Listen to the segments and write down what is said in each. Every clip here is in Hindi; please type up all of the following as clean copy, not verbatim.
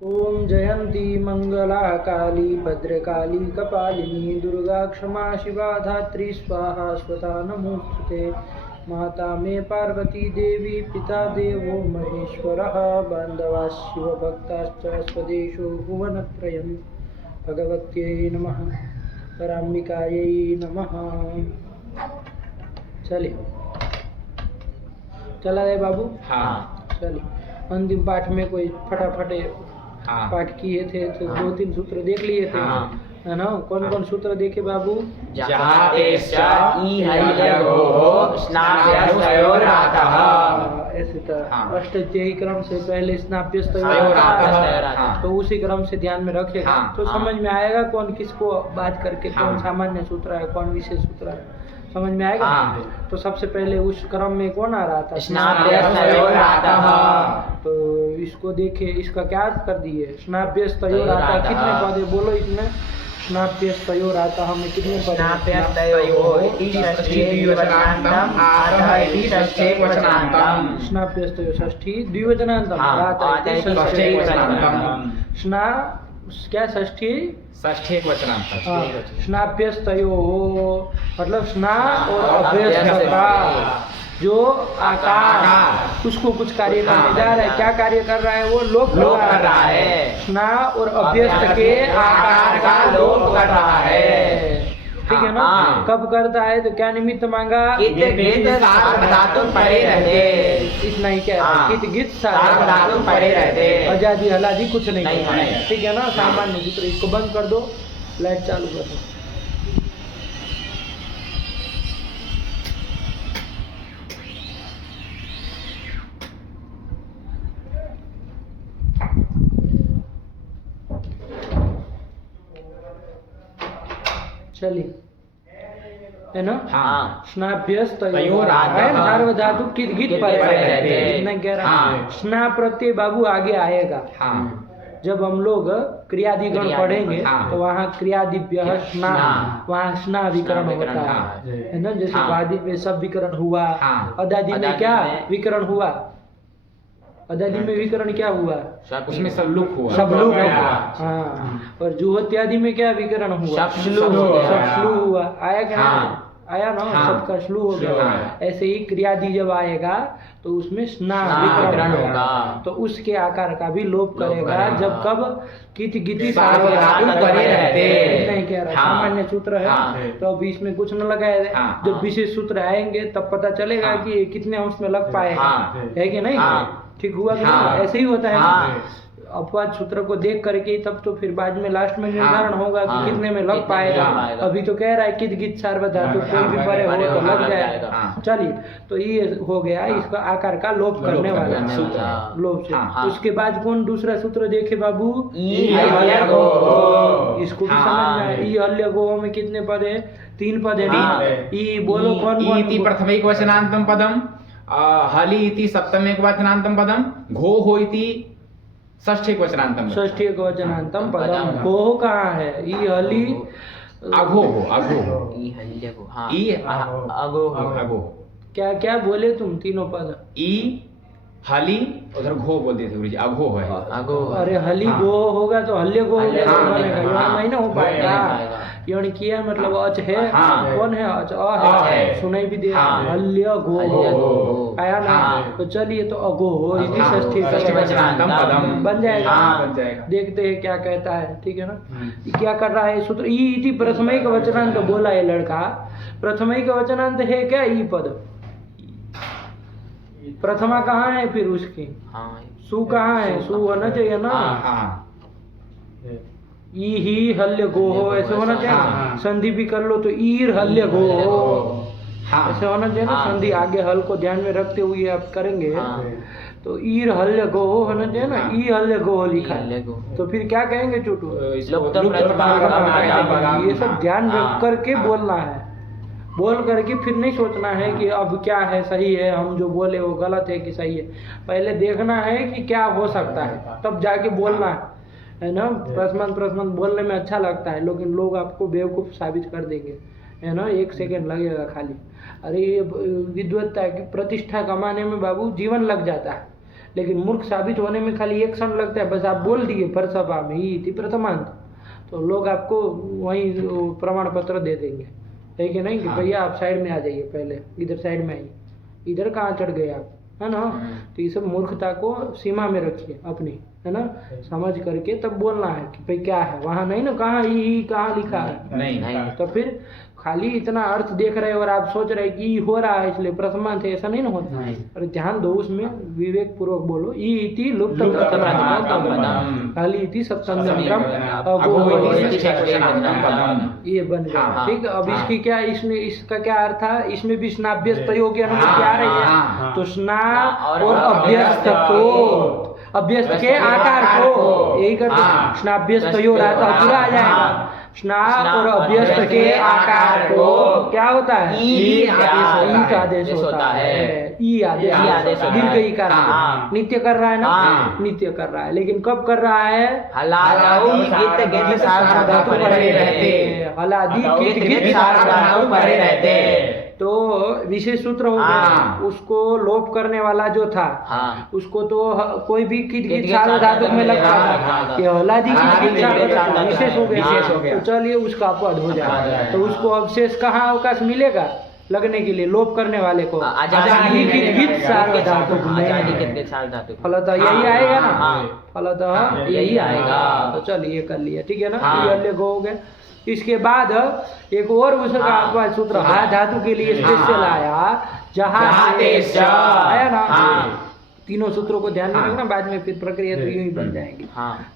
ओम जयंती मंगला काली भद्रकाली कपालिनी दुर्गा क्षमा शिवा धात्री स्वाहा स्वता नमोस्तुते। माता मे पार्वती देवी पिता देवो महेश्वरः बान्धवाः शिवभक्ताश्च स्वदेशो भुवनत्रयम्। भगवत्यै नमः, पराम्बिकायै नमः। चलिए चला है बाबू। हाँ चलिए अंतिम पाठ में कोई फटाफट पाठ किए थे तो दो तीन सूत्र देख लिए थे, है ना। कौन कौन सूत्र देखे बाबू? ऐसे तो अष्टाध्यायी क्रम से पहले स्नाप्यस्तयोरातः, तो उसी क्रम से ध्यान में रखेगा तो समझ में आएगा कौन किसको बात करके कौन सामान्य सूत्र है कौन विशेष सूत्र है, समझ में आएगा। तो सबसे पहले उस क्रम में कौन आ रहा था? तो इसको देखे, इसका क्या अर्थ कर दिए? स्नाप्यस्तयोरातः कितने पद है बोलो इसमें? स्नाप्यस्तयोरातः हमें कितने पद? स्नाप्यस्तयो षष्ठी द्विवचनान्तम, स्ना क्या षष्ठी? स्नाप्यस्तयो मतलब स्ना और अभ्यस्तता, जो आकार उसको कुछ कार्य करने जा रहा है। क्या कार्य कर रहा है? वो लोप कर रहा है। स्ना और अभ्यस्त के आकार का लोप कर रहा है, ठीक है ना। कब करता है तो क्या निमित्त मांगा? इतना ही क्या है, गीत आजादी हलादी कुछ नहीं, ठीक है ना। सामान्य सूत्र, इसको बंद कर दो, लाइट चालू कर दो। चलिए, है ना। सार्वधातु कित गीत पर इतना कह रहा है। स्ना प्रत्यय बाबू आगे आएगा। जब हम लोग क्रियादिगण पढ़ेंगे तो वहाँ क्रियादिभ्यः स्ना, वहाँ स्ना विकरण होता है ना। जैसे वादी में सब विकरण हुआ, अदादि में क्या विकरण हुआ? अदादि में विकरण क्या हुआ? उसमें सब लुक हुआ, हाँ। और जुहोत्यादि में क्या विकरण हुआ? सब श्लू हुआ। आया क्या? आया ना, सबका श्लू हो गया। ऐसे ही क्रियादि जब आएगा तो उसमें स्ना विकरण होगा, तो उसके आकार का भी लोप करेगा। जब कब? कित गिति सार्वधातु परे रहते, नहीं कह रहा, सामान्य सूत्र है तो अभी इसमें कुछ न लगाया। जब विशेष सूत्र आएंगे तब पता चलेगा कि कितने अंश में लग पाएगा, है कि नहीं? ठीक हुआ कि नहीं? ऐसे ही होता है। अपवाद सूत्र को देख करके तब तो फिर बाद में लास्ट में निर्धारण होगा कि कितने में लग पाएगा। अभी तो कह रहा है कित गित सार्वधातु कोई भी परे हो तो लग जाएगा। चलिए, तो ये हो गया इसका आकार का लोप करने वाला सूत्र, लोप से। उसके बाद कौन दूसरा सूत्र देखे बाबू? इसको भी समझना है। ई हल्य गो में कितने पद है? 3 पद है। ई बोलो कौन कौन? प्रथमैक वचनांतम पदम, हलि इति सप्तमेक वचनांतम पदम, घो हो इति षष्ठीक वचनांतम पदम। गोह कहाँ है? ई हली अघो हो, अघो। क्या क्या बोले तुम? तीनों पद ई हली उधर घो बोल दिए थे गुरुजी, अघो है। अरे हली गो होगा तो हल्य गो बनेगा, नहीं ना हो पाएगा। यौन किया मतलब अच है, कौन है? अच है, सुनाई भी दे हल्य गो आया ना। तो चलिए, तो अगो हो इति षष्ठी पदम बन जाएगा। देखते हैं क्या कहता है, ठीक है ना। क्या कर रहा है सूत्र? ई इति प्रथमैक वचनांत बोला है लड़का। प्रथमैक वचनांत है क्या? ई पद प्रथमा कहाँ है फिर उसकी? सु कहाँ है? सु होना चाहिए ना। ई ही हल्य गो हो ऐसे होना चाहिए। संधि भी कर लो तो ईर हल्य गो हो ऐसे होना चाहिए ना। संधि आगे हल को ध्यान में रखते हुए आप करेंगे तो ईर हल्य गो हो होना चाहिए ना। ई हल्य गो हो लिखा है तो फिर क्या कहेंगे चोटू? ये सब ध्यान रख करके बोलना है। बोल करके फिर नहीं सोचना है कि अब क्या है सही है, हम जो बोले वो गलत है कि सही है। पहले देखना है कि क्या हो सकता है तब जाके बोलना है ना। प्रश्न बोलने में अच्छा लगता है लेकिन लोग आपको बेवकूफ़ साबित कर देंगे, है ना। 1 सेकेंड लगेगा खाली। अरे ये विद्वत्ता की प्रतिष्ठा कमाने में बाबू जीवन लग जाता लेकिन मूर्ख साबित होने में खाली एक क्षण लगता है, बस आप बोल दिए फरसफा में ई इति प्रथमांत, तो लोग आपको वहीं प्रमाण पत्र दे देंगे, है कि नहीं, कि भैया आप साइड में आ जाइए, पहले इधर साइड में आइए, इधर कहाँ चढ़ गए आप, है ना। तो ये सब मूर्खता को सीमा में रखिए अपनी, है ना, समझ करके तब बोलना है कि भाई क्या है, वहाँ नहीं ना कहाँ ई कहाँ लिखा है, नहीं। तो फिर खाली इतना अर्थ देख रहे और आप सोच रहे कि ई हो रहा है इसलिए प्रथमांत है, ऐसा नहीं ना होता। अरे ध्यान दो, उसमें विवेक पूर्वक बोलो, ई इति लुप्त प्रथमांतम खाली इति सप्तम्यम ये बन गया, ठीक है। अब इसकी क्या, इसमें इसका क्या अर्थ था, इसमें भी स्नाभ्यस्तयों की अनुभूति आ रही है, तो स्ना और अभ्यस्त को, अभ्यस्त के आकार को यही कर दो, स्नाभ्यस्तयों रहता पूरा आ जाएगा, स्ना और अभ्यस्त के आकार को क्या होता है, ई का आदेश होता है, ई आदेश दीर्घ ई का नित्य कर रहा है ना, नित्य कर रहा है, लेकिन कब कर रहा है, हलादी गीत सार्वधातु परे रहते, हलादी गीत सार्वधातु परे रहते। तो विशेष सूत्र हो गया, उसको लोप करने वाला जो था, उसको तो कोई भी कित कित सार्वधातुक में लगता था, ये हलादी कित सार्वधातुक विशेष हो गया, तो चलिए उसका पद हो जाएगा, तो उसको अवशेष कहाँ अवकाश मिलेगा लगने के लिए, लोप करने वाले को आजादी कित सार्वधातुक में, फलतः यही आएगा ना, फलतः यही आएगा, तो चलिए कर लिया, ठीक है ना, ये अल्लेख हो गया। इसके बाद एक और उसका आपका सूत्र हा धातु के लिए स्पेशल आया, जहाँ आया ना, तीनों सूत्रों को ध्यान में रखना, बाद में फिर प्रक्रिया तो यूं ही बन जाएगी।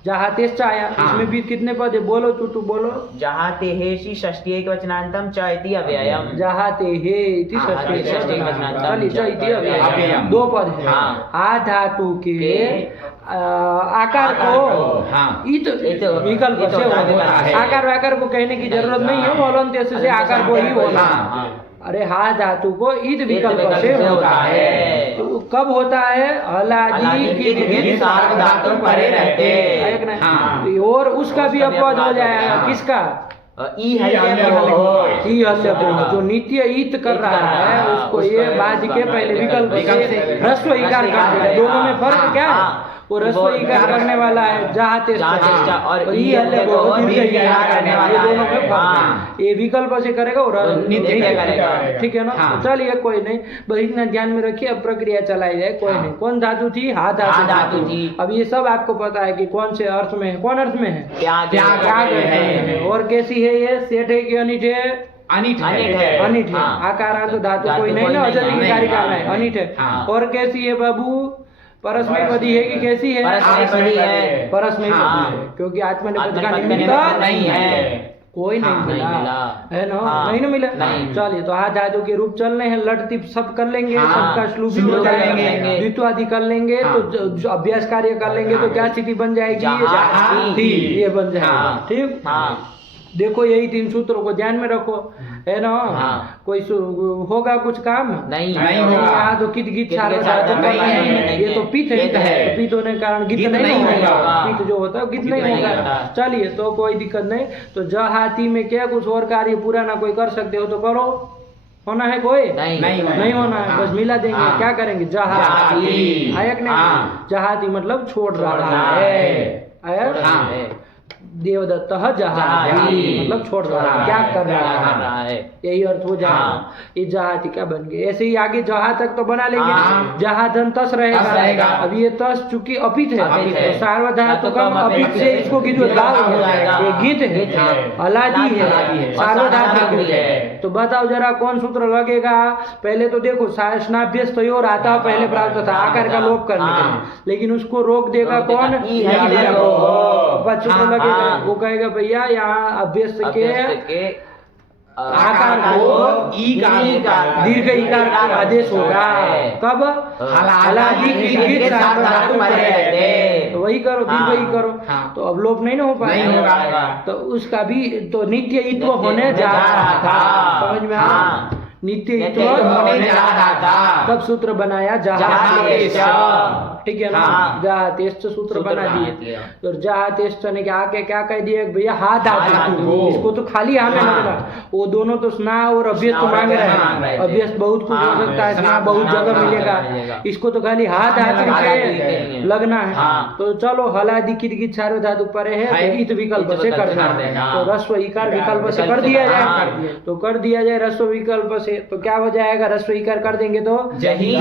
जहाँ तेज आया, इसमें भी कितने पद है, बोलो टूटू बोलो, जहाँ तेहेषि षष्ठी एकवचनान्तम च इति अव्ययम्, जहाँ तेहे इति षष्ठी एकवचनान्तम, चलिए च इति अव्ययम्, दो पद है, आ धातु के आकार को इत विकल्प से होता है, आकार वाकार को कहने की जरूरत नहीं है, बोलंत से आकार को ही होना, अरे हा धातु को ईद विकल्प से होता है, तो कब होता है, हलादी कित सार्वधातु परे रहते, और उसका भी अपवाद हो जाएगा, किसका, ई हल्य को, जो नित्य ईत कर रहा है उसको ये बाद के पहले विकल्प से ह्रस्व इकार कर देगा, दोनों में फर्क क्या है, वो ह्रस्व इकार करने वाला है जाते और ई हल्ले को दीर्घ इकार करने वाला, ये दोनों में फर्क, ये विकल्प से करेगा और नित्य करेगा, ठीक है ना। तो चलिए कोई नहीं, बस इतना ध्यान में रखिए, अब प्रक्रिया चलाई जाए, कोई नहीं। कौन धातु थी, हा धातु थी। अब ये सब आपको पता है कि कौन से अर्थ में है, कौन अर्थ में है, त्याग है, और कैसी है ये, सेठ है कि अनिट है, अनिट है, अनिट है, आकारांत धातु कोई नहीं ना, अजर की कार्य करना है, अनिट है। और कैसी है बाबू, परस्मैपदी है कि कैसी है, परस्मैपदी है, क्योंकि आत्मनेपद का निमित्त नहीं है, कोई नहीं मिला है ना, नहीं ना मिला। चलिए तो हाथ धातु के रूप चल रहे हैं, लट टिप सब कर लेंगे, सबका श्लूब भी हो जाएंगे, द्वित्व आदि कर लेंगे, तो अभ्यास कार्य कर लेंगे, तो क्या स्थिति बन जाएगी, ये बन जाएगा, ठीक। देखो यही तीन सूत्रों को ध्यान में रखो, है ना, कोई होगा कुछ काम नहीं यहाँ तो कित गीत ये तो पित है, पित होने के कारण गीत नहीं होगा, पित जो होता है गीत नहीं होगा। चलिए तो कोई दिक्कत नहीं, तो जहाती में क्या कुछ और कार्य पूरा ना कोई कर सकते हो तो करो, होना है कोई नहीं होना है, बस मिला देंगे, क्या करेंगे, जहाती, आयक नहीं, जहाती मतलब छोड़ रहा है, आयक देवदत्त जहाती मतलब छोड़ रहा है, क्या कर रहा है, यही अर्थ हो जाएगा। ये जहाती क्या बन गए, ऐसे ही आगे जहा तक तो बना लेंगे, जहाधन तस रहेगा। अब ये तस चूंकि अपित है, तो सार्वधातु कम अपित से इसको गीत ये गीत है, अलादी है, सार्वधातु है। तो बताओ जरा कौन सूत्र लगेगा, पहले तो देखो स्नाभ्यस्त योर आता पहले प्राप्त था आकार का लोप करने के लिए, लेकिन उसको रोक देगा कौन, सूत्र लगेगा, वो कहेगा भैया यहाँ अभ्यस्त के आकार को दीर्घ इकार का आदेश होगा, कब, हलादी तो वही करो, दीर्घ ही करो, तो अब लोप नहीं ना हो पाएगा, तो उसका भी तो नित्य ईत्व होने जा रहा था, समझ में आया, नित्ययित्व होने जा रहा था। तब सूत्र बनाया जहातेश्च। ठीक है ना, हाँ। जहातेश्च सूत्र बना दिए। दिया। तो जहातेश्च ने क्या क्या कह दिया भैया हा हा धातु, धातु। इसको तो खाली हा में हाँ। लगेगा, वो दोनों तो स्ना और अभ्यस्त स्ना और मांग रहे अभ्यस्त मांग हैं। रहे थे। अभ्यस्त बहुत कुछ हो हाँ, सकता है, स्ना स्ना बहुत स्ना जगह मिलेगा। मिलेगा, इसको तो खाली हा धातु हा के धातु लगना है। हाँ। तो चलो हलादि कित कित सारे धातु परे है है, तो इत विकल्प इत से विकल्प कर से कर देना, देना। तो रस्व इकार विकल्प से विकल्प कर से दिया कर- जाए, हाँ। तो कर दिया जाए रस्व विकल्प से, तो क्या हो जाएगा, रस्व इकार कर देंगे तो जही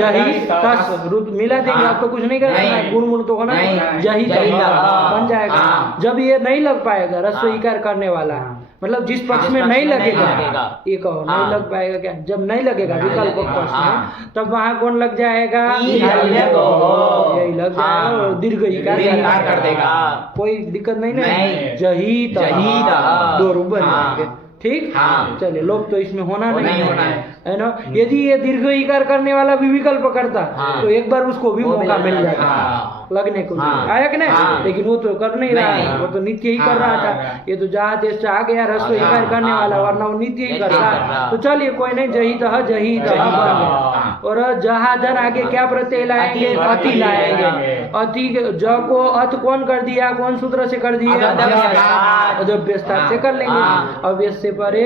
तस रुत मिला देंगे। हाँ। अब तो कुछ नहीं करना है, नहीं। गुण मुड़ तो होना नहीं। जही जही तस तस। बन जाएगा। हाँ। जब ये नहीं लग पाएगा रस्व हाँ। इकार करने वाला, मतलब जिस पक्ष जिस में पक्ष नहीं में नहीं लगेगा, लगेगा। ये कहो नहीं हाँ। लग पाएगा क्या, जब नहीं लगेगा नहीं विकल्प लगेगा। पक्ष हाँ। में, तब वहाँ कौन लग जाएगा, ई हल्ले को। यही लग जाएगा, हाँ। और दीर्घ इकार दीर्घ इकार कर देगा। कोई दिक्कत नहीं ना, नहीं। जही जही तह। दो रूप बन हाँ। जाएंगे। ठीक, हाँ। चलिए लोप तो इसमें होना नहीं नहीं होना है ना। यदि ये दीर्घ इकार करने वाला भी विकल्प करता हाँ। तो एक बार उसको भी वो भी मौका लग मिल जाएगा। जाता हाँ। लगने को, हाँ। आया कि नहीं, हाँ। लेकिन वो तो कर नहीं रहा नहीं। है, वो तो नित्य ही कर हाँ, रहा हाँ, था। हाँ। ये तो जहाँ तेज आ गया रस्व इकार हाँ, करने हाँ, वाला, हाँ। वरना वो नित्य ही नित्य कर ही रहा कर है। रहा। तो चलिए कोई नहीं, जही तह जही बन गया। तह। और जहाँ धन आगे क्या प्रत्यय लाएंगे, अति, अति अति लाएंगे। लाएंगे। अति ज को अत कौन कर दिया, कौन सूत्र से कर दिया, अदभ्यस्तात्। अदभ्यस्तात् से कर लेंगे। हाँ। अव्यस्त से परे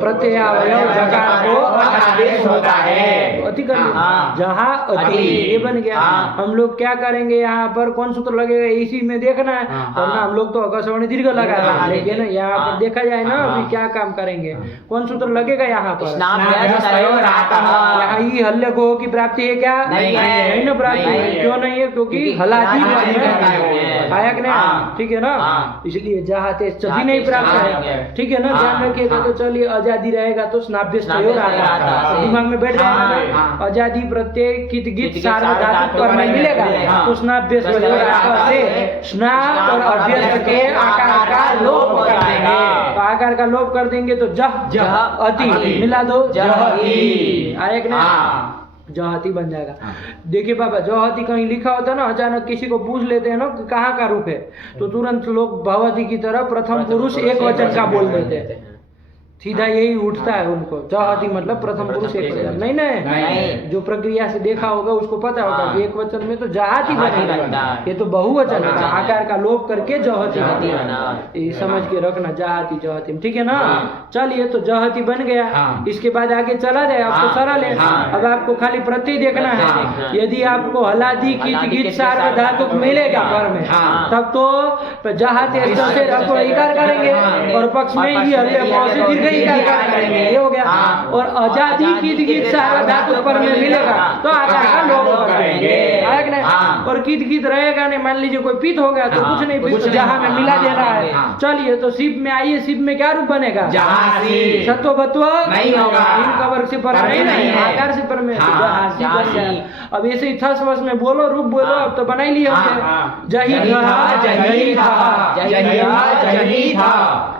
प्रत्यय अवयव जकार को आदेश होता है। अति कर लिया। हाँ। जहाँ अति अति। ये बन गया। हाँ। हम लोग क्या करेंगे, यहाँ पर कौन सूत्र लगेगा इसी में देखना है, हाँ। वरना हम लोग तो अकस्मणी दीर्घ लगा लगा रहे हैं, देंगे। लेकिन यहाँ पर हाँ। देखा जाए ना हाँ। अभी क्या काम करेंगे, कौन सूत्र लगेगा यहाँ पर, स्नाभ्यस्तयोः रातः। यहाँ ही हल्ले को की प्राप्ति है क्या, नहीं है। नहीं ना प्राप्ति नहीं है। है। क्यों नहीं है, क्योंकि क्योंकि हलादी हलादी है। करता है। आया कि नहीं, हाँ। ठीक है ना, हाँ। इसलिए जहाँ तेज सभी जहाँ नहीं तेज प्राप्त हाँ, है, ठीक है ना, हाँ, ध्यान रखिएगा। हाँ। तो चलिए आजादी रहेगा तो स्नाभ्यस्तयोः स्नाभ्यस्तयोः रातः रातः। दिमाग में बैठ जाएगा हाँ। ना। आजादी प्रत्यय कित गित कित गित सार्वधातुक सार्वधातुक पर में में मिलेगा, मिलेगा। तो स्नाभ्यस्तयोः रातः से स्ना और अभ्यस्त के आकार का लोप कर देंगे। तो आकार का लोप कर देंगे तो जह जह अति अति। मिला दो जहति। आया कि नहीं, हाँ। जहती बन जाएगा। देखिए बाबा, जहती कहीं लिखा होता है ना, अचानक किसी को पूछ लेते हैं ना कि कहाँ का रूप है, तो तुरंत लोग भवती की तरह प्रथम पुरुष एक वचन का बोल देते हैं, सीधा यही उठता है उनको, जहती मतलब प्रथम पुरुष एक वचन। नहीं नहीं। जो प्रक्रिया से देखा होगा उसको पता होगा हाँ। कि एक वचन में तो जहाती जहाती बनेगा, बनता है। ये तो बहुवचन है, बहुवचन है। आकार का लोप करके जहती जहती बनेगा। बना। ये समझ के रखना, जहाती जहती, ठीक है ना। हाँ। चलिए तो जहती बन गया, हाँ। इसके बाद आगे चला जाए, अब तो हाँ। सरल है। हाँ। अब आपको खाली प्रत्यय देखना है। हाँ। यदि आपको हलादी कित हलादी गित कित सार्वधातुक मिलेगा पर में, हाँ। तब तो जहाँ तेज से रस्व इकार करेंगे, और पक्ष में ही हल्ले पाँव से दीर्घ इकार करेंगे, ये हो गया। हाँ। और आजादी कित गित सार्वधातुक पर में मिलेगा तो आकार का लोप कर देंगे, है कि नहीं? हाँ। और कित गित रहेगा नहीं, मान लीजिए कोई पित हो गया तो हाँ। कुछ नहीं, कुछ पित नहीं। जहाँ में मिला दे रहा है। हाँ। चलिए तो शिव में आइए, शिव में क्या रूप बनेगा, जहासी। सत्व बत्व नहीं होगा। इनका वर्ग से पर नहीं नहीं, है। आकार से पर में, तो हाँ, जहासी बन जहासी। गया। अब ऐसे ही थस वस में बोलो, रूप बोलो, अब तो बना ही लिए होंगे। हाँ। जही जही था, था, जही था, जही था, जही था।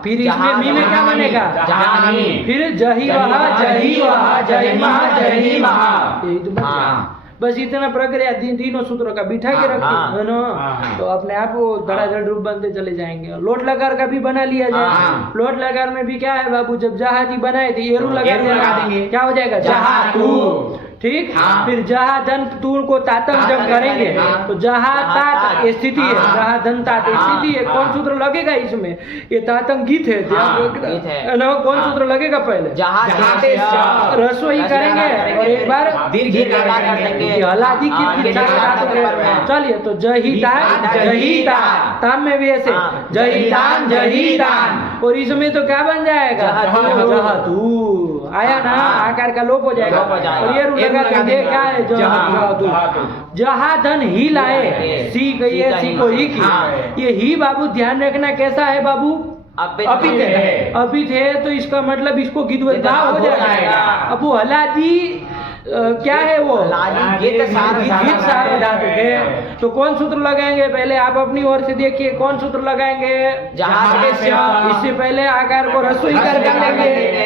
फिर इसमें मी में क्या बनेगा, जहानी। फिर जही वहा, जही वहा, जही महा, जही महा, यही तो बन गया। हाँ। बस इतना प्रक्रिया तीनों सूत्रों का बिठा के हाँ, रखिए, हाँ, है ना, हाँ। तो अपने आप वो धड़ाधड़ रूप बनते चले जाएंगे। लोट लकार का भी बना लिया जाए। हाँ। लोट लकार में भी क्या है बाबू, जब जहाती बनाए थे एरू लगा एरू लगा देंगे। क्या हो जाएगा, जहातु। ठीक। हाँ। फिर जहाँ धन तूर को तातम जब तातम करेंगे, हाँ। तो जहाँ तात स्थिति है, हाँ। जहाँ धन तात हाँ। स्थिति है, कौन सूत्र लगेगा इसमें, ये तातम गीत है, ध्यान हाँ, रखना। गीत है। है ना, कौन हाँ। सूत्र लगेगा पहले, जहाँ तेज रसो ही करेंगे, और एक बार दीर्घ इकार कर देंगे। ये हलादी हाँ, की ये धातु पर में। चलिए तो जहितान, जहितान, ताम में भी ऐसे हाँ। जहितान, जहितान, और इसमें तो क्या बन जाएगा, जहातु। जहातु। आया ना, हाँ। आकार का लोप हो जाएगा, लोप हो जाएगा। और ये रू लगा लगा देंगे, देंगे। क्या है, जहातु। जहाँ धन ही लाए, सी गई है, सी को ही की। हाँ। ये ही बाबू ध्यान रखना कैसा है बाबू, अपित अपित है, है। अपित है, तो इसका मतलब इसको गिद्वत भाव हो हो जाएगा। जाएगा। अब वो हलादी क्या है, वो हलादी गीत गीत सार्वधातुक है। तो कौन सूत्र लगाएंगे, पहले आप अपनी ओर से देखिए कौन सूत्र लगाएंगे, जहाँ इससे पहले आकार को रस्व इकार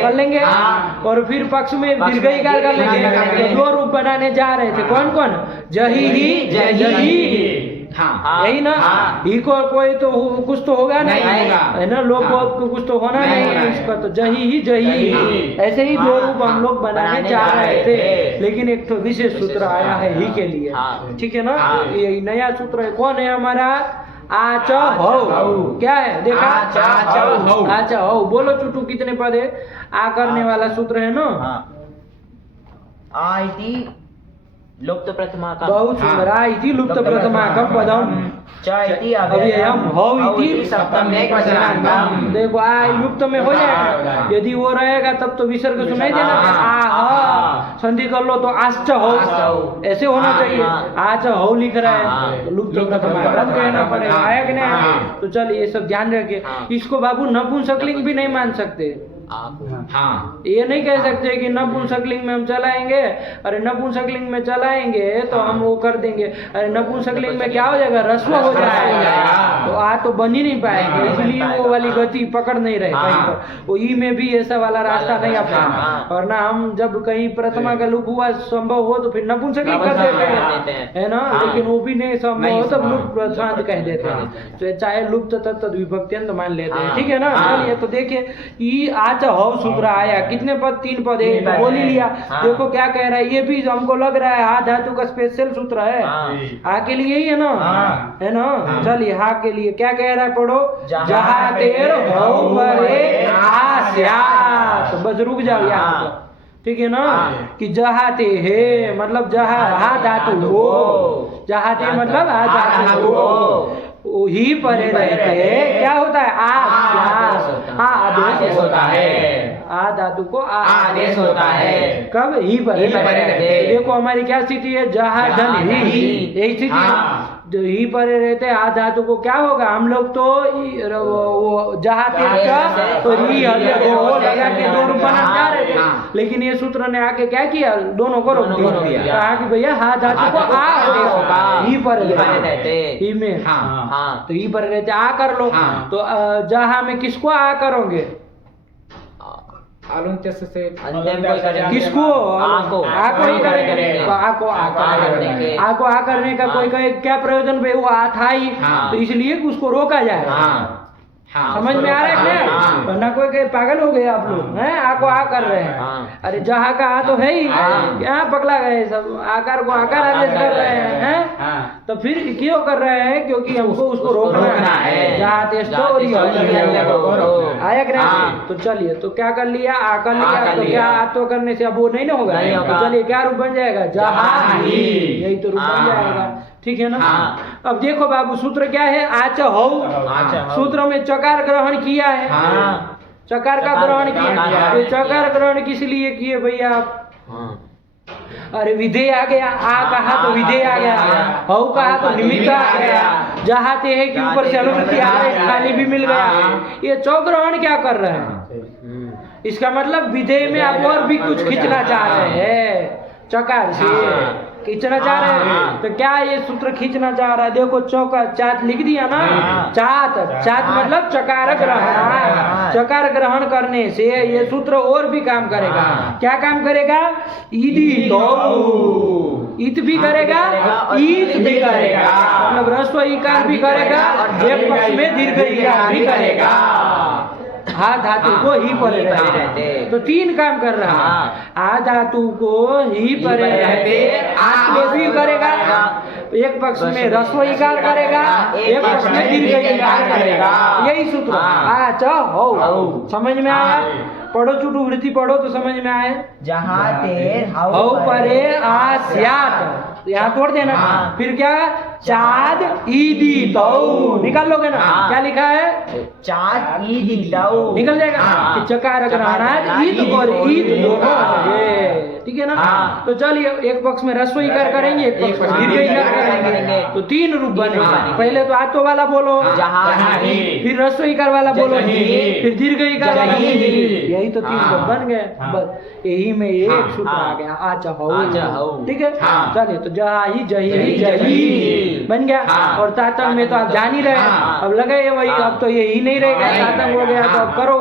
कर लेंगे, हाँ। और फिर पक्ष में पक्ष दीर्घ में इकार कर दीर्घ इकार कर लेंगे। लेंगे। तो दो रूप बनाने जा रहे थे, कौन कौन, जही ही, जही जही, हाँ। यही ना, हाँ। ही को कोई तो कुछ तो होगा नहीं नहीं, होगा। है ना, लोग हाँ। को कुछ तो होना नहीं नहीं होना है। इसका, तो जही ऐसे ही दो रूप हम लोग बनाने जा रहे थे, लेकिन एक तो विशेष सूत्र आया है ही के लिए, हाँ। ठीक है ना। हाँ। ये नया सूत्र है, कौन है हमारा, आच हौ, क्या है देखा, आच हौ, बोलो चुटू कितने पद है, आ करने वाला सूत्र है ना, आ इति लुप्त प्रथमा का, बहुत सुंदर, आ इति लुप्त प्रथमा का पदम, च इति अव्ययम, हौ इति सप्तम एक वचनांतम। देखो आ लुप्त में हो जाएगा, यदि वो रहेगा तब तो विसर्ग सुनाई देना, आह संधि कर लो तो आश्च हौ, ऐसे होना चाहिए, आच हौ लिख रहा है तो लुप्त प्रथमाकम कहना पड़ेगा, आया कि नहीं। तो चल ये सब ध्यान रखिए, इसको बाबू नपुंसकलिंग भी नहीं मान सकते, हाँ। ये नहीं कह सकते कि नपुंसकलिंग में हम चलाएंगे, अरे नपुंसकलिंग में चलाएंगे तो हम वो कर देंगे, अरे नपुंसकलिंग में क्या हो जाएगा, रस्व हो जाएगा, तो आ तो बन ही नहीं पाएंगे, इसलिए वो वाली गति पकड़ नहीं रहे कहीं पर, वो ई में भी ऐसा वाला रास्ता नहीं अपनाना, और ना हम जब कहीं प्रथमा का लुप हुआ संभव हो तो फिर नपुंसकलिंग कर देते हैं, है ना, लेकिन वो भी नहीं संभव हो तो लुप्त प्रथमांत कह देते हैं, तो चाहे लुप्त तत्त विभक्त्यंत मान लेते हैं, ठीक है ना। चलिए तो देखिए, ई आच हौ सूत्र आया, कितने पद, 3 पद है, तो बोल ही लिया। देखो क्या कह रहा है, ये भी हमको लग रहा है हा धातु का स्पेशल सूत्र है, हा के लिए ही है ना, है ना। चलिए हा के लिए क्या कह रहा है, पढ़ो, जहाँ तेर हौ परे आस्या, तो बस रुक जाओ यहाँ पर, ठीक है ना, कि जहाते है मतलब जहा हा धातु हो, जहाते मतलब हा धातु हो, ही परे रहते क्या होता है, आदेश होता है, आ धातु को आदेश होता है, कब, ही परे रहते। देखो हमारी क्या स्थिति है, जहा धन ही, यही स्थिति है, जो ही परे रहते आ धातु को क्या होगा, हम लोग तो वो जहा तो ही लगा के दो रूप बना जा रहे थे, लेकिन ये सूत्र ने आके क्या किया, दोनों को रोक दिया, कहा कि भैया हा धातु को आ ही परे रहते, ही में हाँ, तो ही परे रहते आ कर लो, तो जहा में किसको आ करोगे, किसको, आको ही करेंगे, आको आ करने का कोई क्या प्रयोजन भाई, वो आ था ही, तो इसलिए उसको रोका जाए, समझ में आ रहा है क्या, वरना कोई पागल हो गए आप लोग हैं, आको आ कर रहे हैं, अरे जहाँ का आ तो है ही, यहाँ पकड़ा गए सब, आकार को आकार आदेश कर रहे हैं, तो फिर क्यों कर रहे हैं, क्योंकि हमको उसको रोकना है, जहाँ देश तो आया कि नहीं। तो चलिए तो क्या कर लिया, आ कर लिया, तो क्या आ तो करने से अब वो नहीं ना होगा, तो चलिए क्या रूप बन जाएगा, जहाँ ही, यही तो रूप बन जाएगा, ठीक है ना। अब देखो बाबू सूत्र क्या है, आच हौ, सूत्र में चकार ग्रहण किया है, चकार का ग्रहण किया, तो चकार ग्रहण किस लिए किए भैया आप, अरे विधेय आ गया, आ कहा तो विधेय आ गया, हौ कहा तो निमित्त आ गया, जहाते है कि ऊपर से अनुवृत्ति आ रही, खाली भी मिल गया, ये चौग्रहण क्या कर रहे हैं, इसका मतलब विधेय में आप और भी कुछ खींचना चाह रहे हैं, चकार से खींचना चाह रहे हैं, तो क्या ये सूत्र खींचना चाह रहा है, देखो चौका चात लिख दिया ना, चात मतलब चकार ग्रहण, चकार ग्रहण करने से ये सूत्र और भी काम करेगा, क्या काम करेगा, ईदी तो ईत भी करेगा, ईत भी करेगा, मतलब ह्रस्व इकार भी करेगा, एक पक्ष में दीर्घ इकार भी करेगा, हा धातु को ही परे रहते, तो 3 काम कर रहा है, आ धातु को ही परे रहते आत्म भी करेगा, एक पक्ष में ह्रस्व इकार करेगा, एक पक्ष में दीर्घ इकार करेगा, यही सूत्र आच हौ, समझ में आया, पढ़ो चुटू वृत्ति पढ़ो तो समझ में आए, जहाँ ते हौ परे आस्यात, यहाँ तोड़ देना, फिर क्या, चाद ईदी तो निकाल लोगे ना, क्या लिखा है, चाद ईदी तो निकल जाएगा, कि चकार ग्रहणात ईद और ईद दोनों होंगे, ठीक है ना। तो चलिए एक पक्ष में ह्रस्व इकार करेंगे, एक पक्ष में दीर्घ इकार करेंगे, तो 3 रूप बनेगा, पहले तो आतो वाला बोलो, फिर ह्रस्व इकार वाला बोलो, फिर दीर्घ इकार वाला, यही तो 3 रूप बन गए, बस यही में एक सूत्र आ गया, आच हौ, ठीक है। चलिए तो जहा ही जही जही बन गया। हाँ। और तातंग में तो आप जान ही रहे हैं, हाँ। अब लगे वही, अब तो ये ही नहीं रहेगा, नहीं तातंग हो गया तो अब करो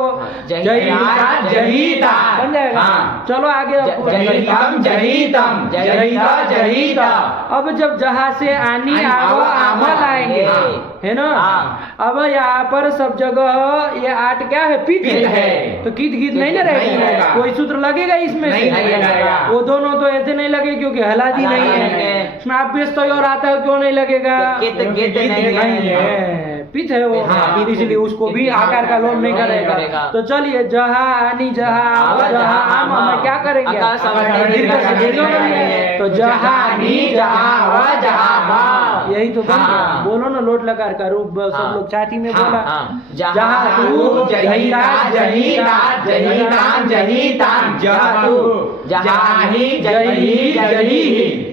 जहिता, जहिता। बन जाएगा। हाँ। चलो आगे अब जहितम जहितम जहिता जहिता। अब जब जहाँ से आनी आवो आमल आएंगे, है ना। अब यहाँ पर सब जगह ये आठ क्या है, पित है। तो कित गीत नहीं ना नहीं रहेगा, होगा। कोई सूत्र लगेगा इसमें नहीं से? लगेगा। वो दोनों तो ऐसे नहीं लगे क्योंकि हलादी नहीं है। स्नाप्यस तो और आता है, क्यों नहीं लगेगा? नहीं है, पित है वो, हाँ। इसलिए उसको भी आकार का लोभ नहीं करेगा। तो चलिए जहाँ आनी जहाँ आवो जहाँ आम, हम क्या करेंगे? आकार समझने की दीर्घ से दीर्घ करेंगे। तो जहाँ आनी जहाँ आवो जहाँ आम, यही तो बन गया। हाँ। बोलो ना लोट लकार का रूप, सब लोग छाती में हाँ, बोला। हाँ। जहाँ तू जहिता जहिता जहिता जहिताम जहतु जाहि जहि जहि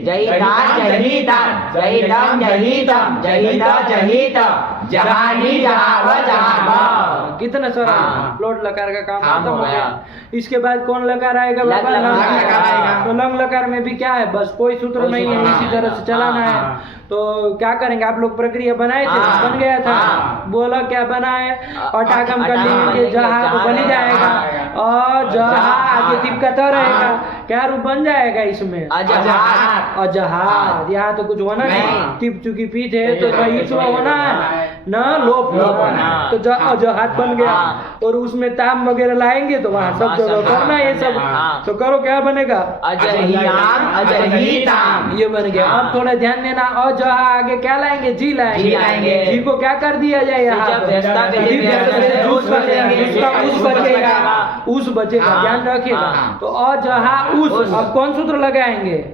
जहिता जहिता जहितम जहितम जहिता जहिता जहानी जहाव जहाव। कितना सारा हाँ। लोट लकार का काम काम खत्म हो हो गया। गया। इसके बाद कौन लकार आएगा लंग बाबा? लकार लंग लकार आएगा। तो लंग लकार में भी क्या है, बस कोई सूत्र कोई नहीं है, सूत्र इसी तरह से चलाना हाँ, है। हाँ। तो क्या करेंगे, आप लोग प्रक्रिया बनाए थे, हाँ, बन गया था। हाँ। बोला क्या बनाए, अटागम कर अटागम लेंगे, जहाँ तो बन ही जाएगा, और जहाँ आगे तिपकता रहेगा, क्या रूप बन जाएगा इसमें? अजहात। अजहात। यहाँ तो कुछ होना नहीं, नहीं। टिप चुकी पीठ है तो कहीं तो होना है ना, लोप लोप होना होना है। है। तो अजहात बन गया। हाँ। और उसमें ताम वगैरह लाएंगे तो वहाँ सब हाँ, जगह सब करना है ये सब। हाँ। तो करो, क्या बनेगा? अजहियाम अजहिताम। ये बन गया। अब थोड़ा ध्यान देना, अजहा आगे क्या लाएंगे? जी जी लाएंगे। लाएंगे। जी को क्या कर दिया जाए यहाँ जब पर? व्यस्ता के जी लिए व्यस्ता के लिए व्यस्ता उस बचेगा, उसका उस बचेगा, उस बचेगा, हाँ, ध्यान रखिएगा। हाँ। तो अजहा उस, अब कौन सूत्र लगाएंगे?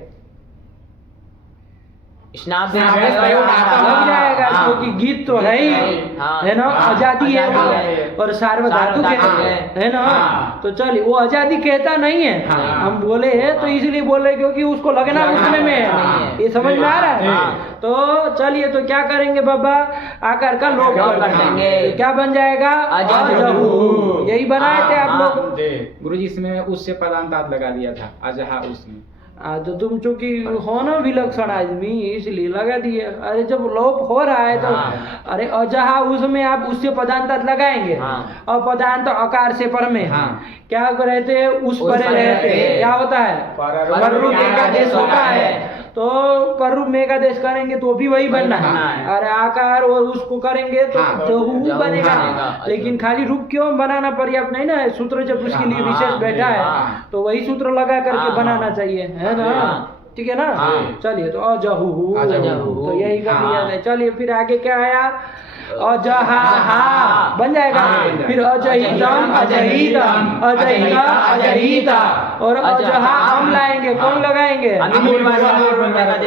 स्नाप लग जाएगा, क्योंकि गीत तो है ही, हाँ। है ना, हाँ। आजादी है वो, आजादी है। और सार्वधातु सार्वधातु है ना। हाँ। तो चलिए, वो आजादी कहता नहीं है, हाँ। हम बोले हैं तो इसलिए बोल रहे क्योंकि उसको लगना उतने में है। हाँ। ये समझ में आ रहा है? हाँ। तो चलिए, तो क्या करेंगे बाबा? आकार का लोप लोप कर कर देंगे। देंगे। तो क्या बन जाएगा? अजहू। यही बनाए थे आप हाँ। लोग। गुरुजी इसमें उससे पदांतात लगा दिया था, अजहा उसमें। तो तुम चूंकि हो ना विलक्षण आदमी, इसलिए लगा दिए। अरे जब लोप हो रहा है तो हाँ। अरे अजहा उसमें आप उससे पदांत लगाएंगे, हाँ। और पदांत अकार से पर में हाँ। क्या रहते हैं? उस उस परे परे रहते हैं। रहते। क्या होता है? पररूप एकादेश होता है। तो पररूप में एकादेश करेंगे तो भी वही बनना है। हाँ। अरे आकार और उसको करेंगे तो हाँ। जहू जहू बनेगा। बनेगा। लेकिन खाली रूप क्यों बनाना पर्याप्त नहीं ना, सूत्र जब उसके लिए विशेष बैठा है हाँ। तो वही सूत्र लगा करके हाँ। बनाना चाहिए, है ना। हाँ। ठीक है ना। हाँ। चलिए, तो अजहू, अजहू। तो यही कर लिया हाँ। था। चलिए, फिर आगे क्या आया? अजहा बन जाएगा। हाँ। फिर अजहितम अजहितम अजहिता अजहिता, और अजहा हम लाएंगे, कौन लगाएंगे?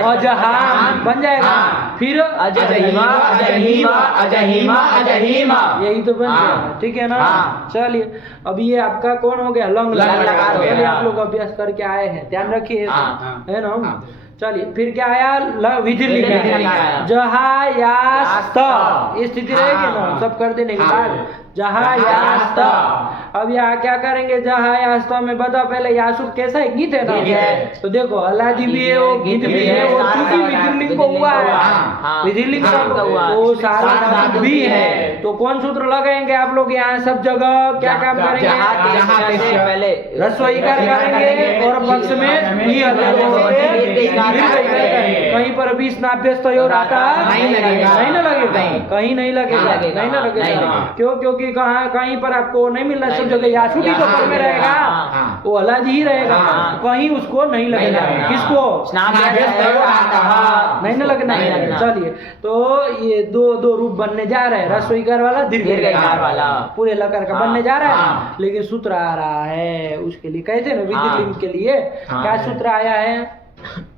अजहा बन जाएगा। फिर अजहिमा अजहिमा अजहिमा अजहिमा। यही तो बन हाँ। गया, ठीक है ना। हाँ। चलिए, अब ये आपका कौन हो गया? लंग लंग लकार लकार हो चलिए, गया। आप लोग अभ्यास करके आए हैं, ध्यान रखिए इसका, हाँ। है ना। हाँ। चलिए, फिर क्या आया? विधिलिंग विधिलिंग आया। आया। जहा यास्त, ये स्थिति रहेगी ना, हाँ। सब कर देने के हाँ। बाद जहा यास्त। अब यहाँ क्या करेंगे? जहा यास्त में बता, पहले यासु कैसा है? गीत है ना। गीत है। तो देखो, अलादी भी है, वो गीत भी है, वो चूंकि विधिलिंग को हुआ है, हाँ। विधिलिंग हाँ, का हुआ। वो सारा सार्वधातुक भी भी है। है। तो कौन सूत्र लगाएंगे आप लोग यहाँ सब जगह? क्या काम करेंगे? जहाँ से पहले रसोई कार करेंगे, और पक्ष में भी अलग कहीं पर भी स्नाभ्यस्त और आता नहीं लगेगा। नहीं ना लगेगा, नहीं। कहीं नहीं लगेगा, नहीं लगेगा, नहीं ना नहीं लगेगा। लगेगा। क्यों? क्योंकि कहाँ कहीं पर आपको नहीं मिलना, सब नहीं जगह यासु भी तो यहाँ पर में रहेगा, हाँ। वो अलग ही रहेगा, हाँ। कहीं उसको नहीं लगेगा। लगेगा। किसको? नहीं ना लगना नहीं है। लगना। चलिए, तो ये दो रूप बनने जा रहे हैं। रसोई घर वाला, दीर्घइकार वाला। पूरे लकार का हाँ, बनने जा रहा है। हाँ। लेकिन सूत्र आ रहा है उसके लिए, कहते हैं ना हाँ। विधिलिंग के लिए। हाँ। क्या सूत्र आया है?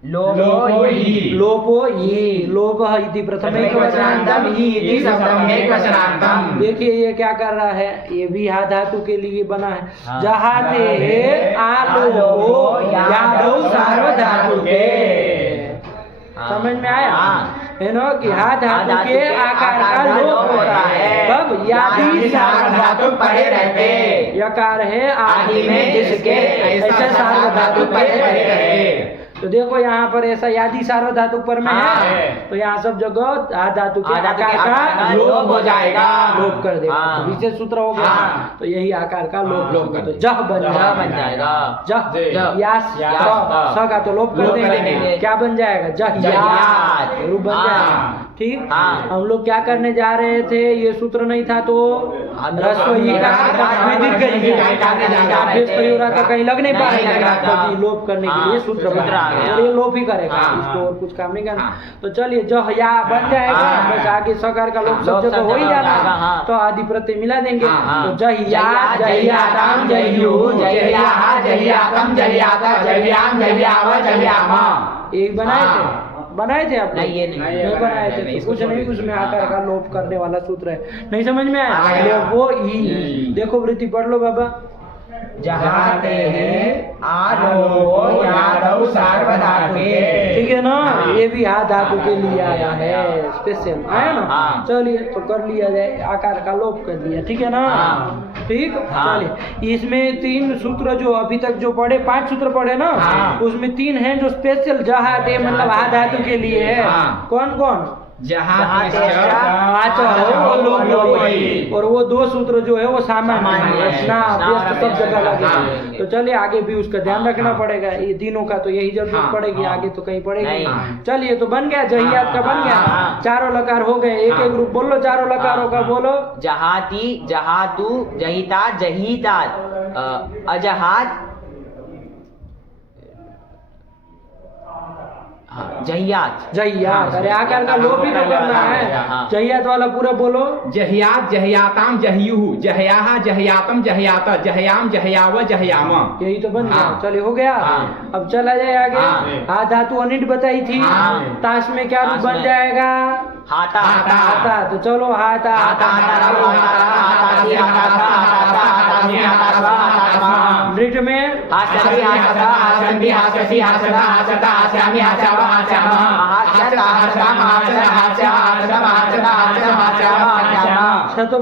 लोपो ही। लोपो ये, लोप इति प्रथम एकवचनांतम ही इति सप्तम एकवचनांतम। देखिए ये क्या कर रहा है, ये भी हा धातु के लिए बना है। हाँ। जहाते आलोपो यादव सार्वधातु के। हाँ। समझ में आया? हाँ। है ना कि हा धातु के आकार का लोप होता है। कब? जब यादि सार्वधातुक परे रहते, यकार है आदि में जिसके ऐसा सार्वधातुक परे रहते। तो देखो यहाँ पर ऐसा यादि सार्वधातुक पर में है, तो यहाँ सब जगह आ धातु के आकार का लोप हो जाएगा, लोप कर देगा। हाँ। तो विशेष सूत्र हो गया, तो यही आकार का लोप कर दो। जह बन जाएगा, जह यास स का तो लोप कर देंगे, क्या बन जाएगा? जह याद, रूप बन जाएगा। ठीक, हम लोग क्या करने जा रहे थे? ये सूत्र नहीं था तो रसोई का कहीं लग नहीं पा रहा था, लोप करने के लिए सूत्र बना और ये लोप ही करेगा, इसको और कुछ काम नहीं करना। तो चलिए जह या बन जाएगा, बस आगे सकार का लोप सब जगह हो ही जाना, तो आदि प्रत्यय मिला देंगे। तो जहिया जहियातम जहियु जहियाहा जहियातम जहियाता जहियाम जहियाव जहियामा, एक बनाए थे आप? नहीं, ये नहीं बनाए थे, तो कुछ नहीं, उसमें आकार का लोप करने वाला सूत्र है। नहीं समझ में आया? वो ही देखो, वृत्ति पढ़ लो बाबा। जहाँ ते आलो यादव सार्वधातुके, ठीक है ना? ये भी हा धातु के लिए आया है, स्पेशल आया ना। चलिए तो कर लिया जाए, आकार का लोप कर दिया, ठीक है ना? ठीक, चलिए इसमें 3 सूत्र जो अभी तक जो पढ़े, 5 सूत्र पढ़े ना, उसमें 3 हैं जो स्पेशल जहाँ ते मतलब हा धातु के लिए है। कौन कौन? जहाँ और वो 2 सूत्र जो है वो सामान्य सब जगह लगे। तो चलिए आगे भी उसका ध्यान रखना पड़ेगा, ये तीनों का तो यही जरूरत पड़ेगी, आगे तो कहीं पड़ेगी। चलिए तो बन गया, जहियात का बन गया, चारों लकार हो गए। एक एक ग्रुप बोलो, चारों लकारों का बोलो। जहाती, जहातु, जहिता, जहितात, अजहात, जहियात। जहियात, अरे आकार का लोप ही तो करना है। जहियात वाला पूरा बोलो। जहियात जहियाताम जहियुहु जहयाहा जहियातम जहियाता जहयाम जहयाव जहयाम, यही तो बन गया। चलिए हो गया। अब चला जाए आगे। हा धातु अनिट बताई थी, ताश में क्या रूप बन जाएगा? हाता, हाता। तो चलो हाता नृट में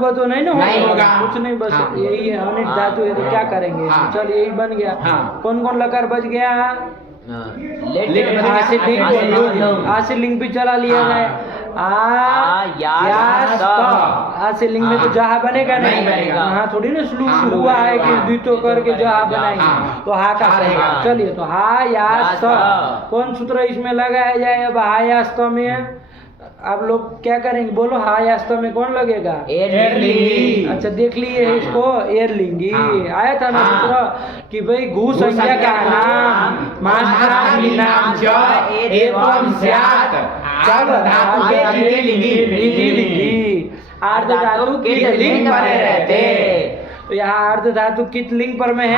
तो नहीं ना होगा, कुछ नहीं, बस यही है, अनिट धातु है तो क्या करेंगे? चल यही बन गया। कौन कौन लकार बच गया? आसिर लिंग भी चला लिया जाए। आसिर लिंग में तो जहा बनेगा नहीं, हाँ थोड़ी ना शुरू हुआ है कि द्वितो करके जहा बनाएंगे, तो हा का रहेगा। चलिए तो हा या स, कौन सूत्र इसमें लगाया जाए? अब हा या स में आप लोग क्या करेंगे? बोलो हा या स में कौन लगेगा? एरलिंगी। अच्छा देख लिए इसको, एरलिंगी आया था ना सूत्र कि भाई घू संज्ञा का नाम मात्रा नाम ज एवं स्यात् सब धातु के लिंगी, अर्ध धातु के लिंग बने रहते। तो यहाँ अर्ध धातु कित लिंग पर में है।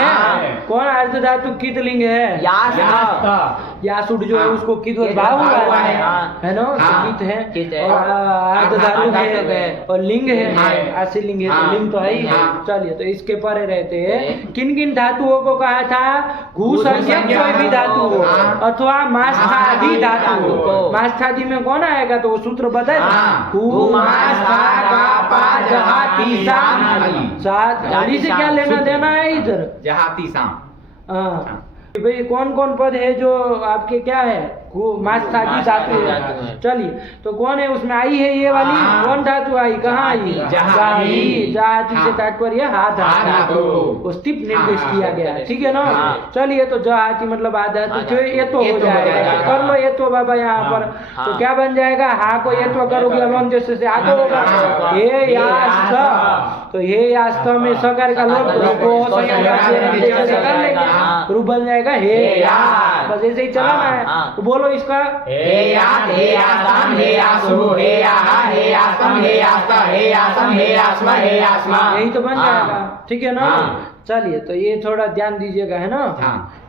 कौन अर्ध धातु कित लिंग है? यासुड जो है उसको कित भाव हुआ है ना, कित है और अर्ध धातु है और लिंग है, आशी लिंग है, तो लिंग तो है ही है। चलिए तो इसके परे रहते हैं। किन किन धातुओं को कहा था? घू संज्ञक कोई भी धातु हो अथवा मास्थादि धातु हो। मास्थादि में कौन आएगा? तो वो सूत्र बताए, गाड़ी से क्या लेना देना है इधर? जहाती शाम। हाँ भाई कौन कौन पद है जो आपके क्या है? मास्थादि धातु है। चलिए तो कौन है उसमें? आई है ये वाली, कौन धातु आई? कहाँ आई? जहाती से तात्पर्य हा धातु, उस निर्देश किया गया है, ठीक है ना? चलिए तो जहाती मतलब आ धातु ये तो हो जाएगा, कर लो ये तो बाबा यहाँ पर। तो क्या बन जाएगा? हा को ये तो करोगे अब जैसे से आगे होगा हे यास्त, तो हे यास्त में सकार का लोप कर लेंगे, रूप बन जाएगा हे याद। बस ऐसे ही चलाना है। तो बोलो इसका, हे याद, हे यासम, हे यासु, हे याहा, हे यासम, हे यास्ता, हे यासम, हे यास्मा, हे यास्मा, यही तो बन जाएगा, ठीक है ना? चलिए तो ये थोड़ा ध्यान दीजिएगा, है ना?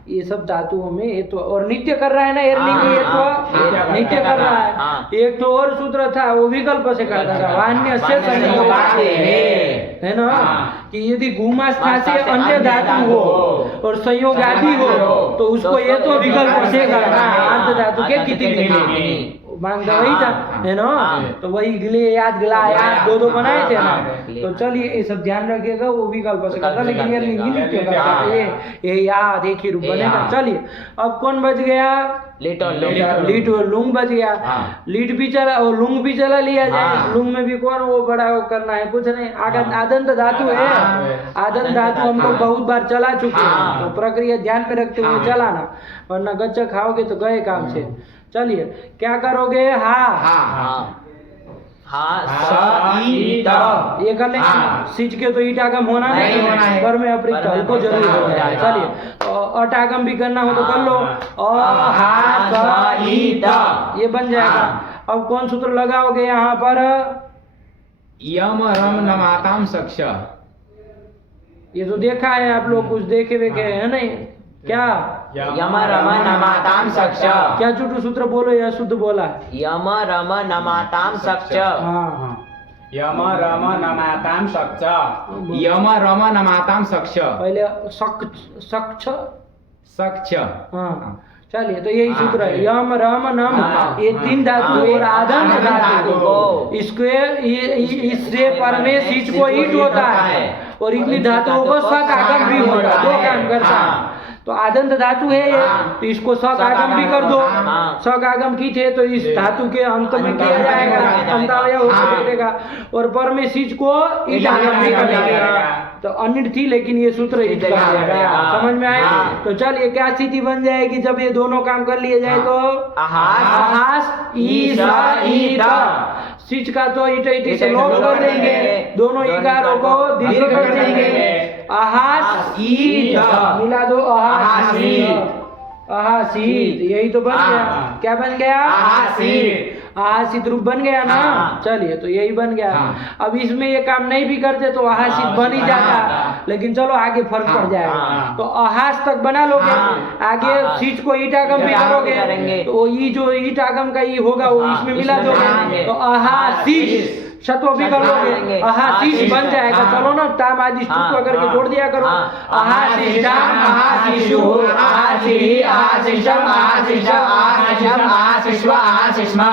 ये सब धातुओं में ये तो और नित्य कर रहा है ना, एरलिंग ये तो नित्य कर रहा है। एक तो और सूत्र था वो विकल्प से करता था, वान्य से संयोग है ना, हाँ। कि यदि घूमास्था से मास्था से अन्य धातु हो और संयोग आदि हो तो उसको ये तो विकल्प बचेगा ना, अंत धातु के कितनी मांगता वही था, है ना। तो वही गिले याद गिला याद दो बनाए थे ना। तो चलिए ये सब ध्यान रखिएगा, वो विकल्प हो सकता, लेकिन ये नित्य का ये याद एक ही रूप बनेगा। चलिए अब कौन बच गया, लिट और लीट और लुंग बच गया। लीट भी चला और लुंग भी चला लिया जाए। लुंग में भी कौन वो बड़ा वो करना है, कुछ नहीं, आदंत धातु है। आदंत धातु हम लोग बहुत बार चला चुके हैं, तो प्रक्रिया ध्यान में रखते हुए चलाना, वरना गच्चा खाओगे तो गए काम से। चलिए क्या करोगे, ये कर लेंगे। सिच के तो ईटागम होना नहीं है, पर में अप्रयुक्त हल को जरूर होना है। चलिए तो अटागम भी करना हो तो कर लो, ये बन जाएगा। अब कौन सूत्र लगाओगे यहाँ पर, यम रम नमाताम सक्ष, ये तो देखा है आप लोग, कुछ देखे वेखे है नहीं क्या, यम रम नमाताम सक्ष, क्या चुटू सूत्र बोलो या शुद्ध बोला, यम रम नमाताम सक्ष, हाँ यम रम नमाताम सक्ष, यम रम नमाताम सक्ष, पहले सक्ष, हाँ चलिए तो यही सूत्र है, यम रम नम, ये तीन धातु और आदंत धातु, इससे पर में सिच को ईट होता है और इतनी धातुओं को सक आगम भी होता है, दो काम करता है। तो आदंत धातु है ये, तो इसको सक आगम भी कर दो। सक आगम की थे तो इस धातु के अंत में किया जाएगा, अंतावय होकर बैठेगा, और पर में सिच को ईट आगम भी कर देगा। तो अनिट थी लेकिन ये सूत्र ईट कर दिया, समझ में आया। तो चलिए क्या स्थिति बन जाएगी जब ये दोनों काम कर लिए जाए, तो आहास सिच का तो ईट से लोप कर देंगे, दोनों इकारों को दीर्घ कर देंगे, आहास मिला दो, आहासीत, यही तो बन गया। क्या बन गया, आहासित रूप बन गया ना। चलिए तो यही बन गया। अब इसमें ये काम नहीं भी करते तो आहासित बन ही जाता, लेकिन चलो आगे फर्क पड़ जाएगा। तो आहास तक बना लोगे, आगे सिच को ईटागम भी करोगे, तो ये जो ईटागम का ये होगा वो इसमें मिला दोगे, तो आहासित शत्व भी कर लोगे, आहासीष बन जाएगा। चलो ना ताम आदि टुकड़ा करके जोड़ दिया करो, आहासीषाम आहासीषु आहासी आहासीषम आहासीषम आहासीषम आहासीष्व आहासीष्मा।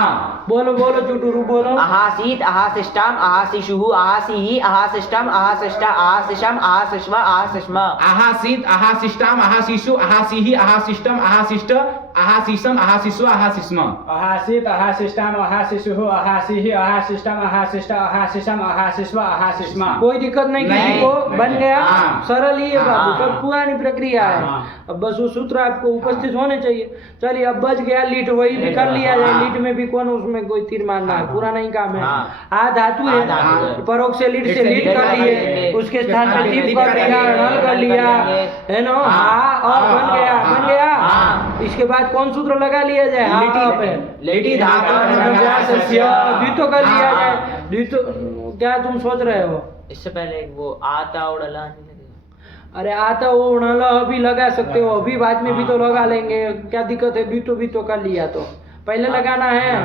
बोलो बोलो चुटुरु बोलो, आहासीत आहासिष्टाम आहासीषु आहासीहि आहासिष्टाम आहासिष्टा आहासिषम आहासिष्व आहासिष्मा। आहासीत आहासिष्टाम आहासीषु आहासीहि आहासिष्टम आहासिष्ट आहासीषम आहासिष्व आहासिष्मा। आहासीत आहासिष्टाम आहासिषु आहासीहि आहासिष्टम आहासिष्ट आहासिषम आहासिष्व आहासिष्मा। कोई दिक्कत नहीं, किसी को बन गया, सरल ही है बाबू, सब पुरानी प्रक्रिया है। अब बस वो सूत्र आपको उपस्थित होने चाहिए। चलिए अब बच गया लीट, वही भी कर लिया जाए। लीट में भी कौन उसमें कोई तीर मारना है, पूरा नहीं काम है। आ धातु है, परोक्ष से लीट कर लिए, उसके स्थान पे टीप कर लिया, नल कर लिया, है ना, और बन गया। इसके बाद कौन सूत्र लगा लिया जाए, लिटी धातु द्वितो कर लिया जाए। द्वितो क्या तुम सोच रहे हो, इससे पहले वो आता उड़ला, अरे आता वो उड़ला अभी लगा सकते हो, अभी बाद में भी तो लगा लेंगे, क्या दिक्कत है। द्वितो भी तो कर लिया, तो पहले लगाना है,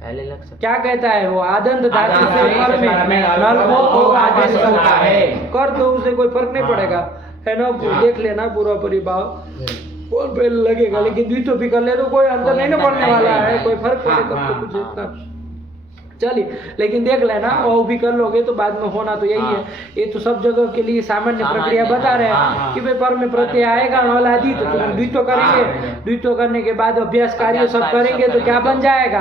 पहले लग सकता क्या कहता है वो, आदंत धातु से पर में नल को आदेश करता है, कर दो, उसे कोई फर्क नहीं पड़ेगा, है ना। देख लेना पूरा परिभाव कौन पहले लगेगा, लेकिन द्वितो भी कर ले तो कोई अंतर नहीं ना पड़ने वाला है, कोई फर्क पड़ेगा तो कुछ इतना। चलिए लेकिन देख लेना, वो भी कर लोगे तो बाद में होना तो यही है। ये तो सब जगह के लिए सामान्य प्रक्रिया बता रहे हैं कि भाई पर में प्रत्यय आएगा नल आदि तो तुम द्वितो करेंगे, द्वितो करने के बाद अभ्यास कार्य सब करेंगे तो क्या बन जाएगा,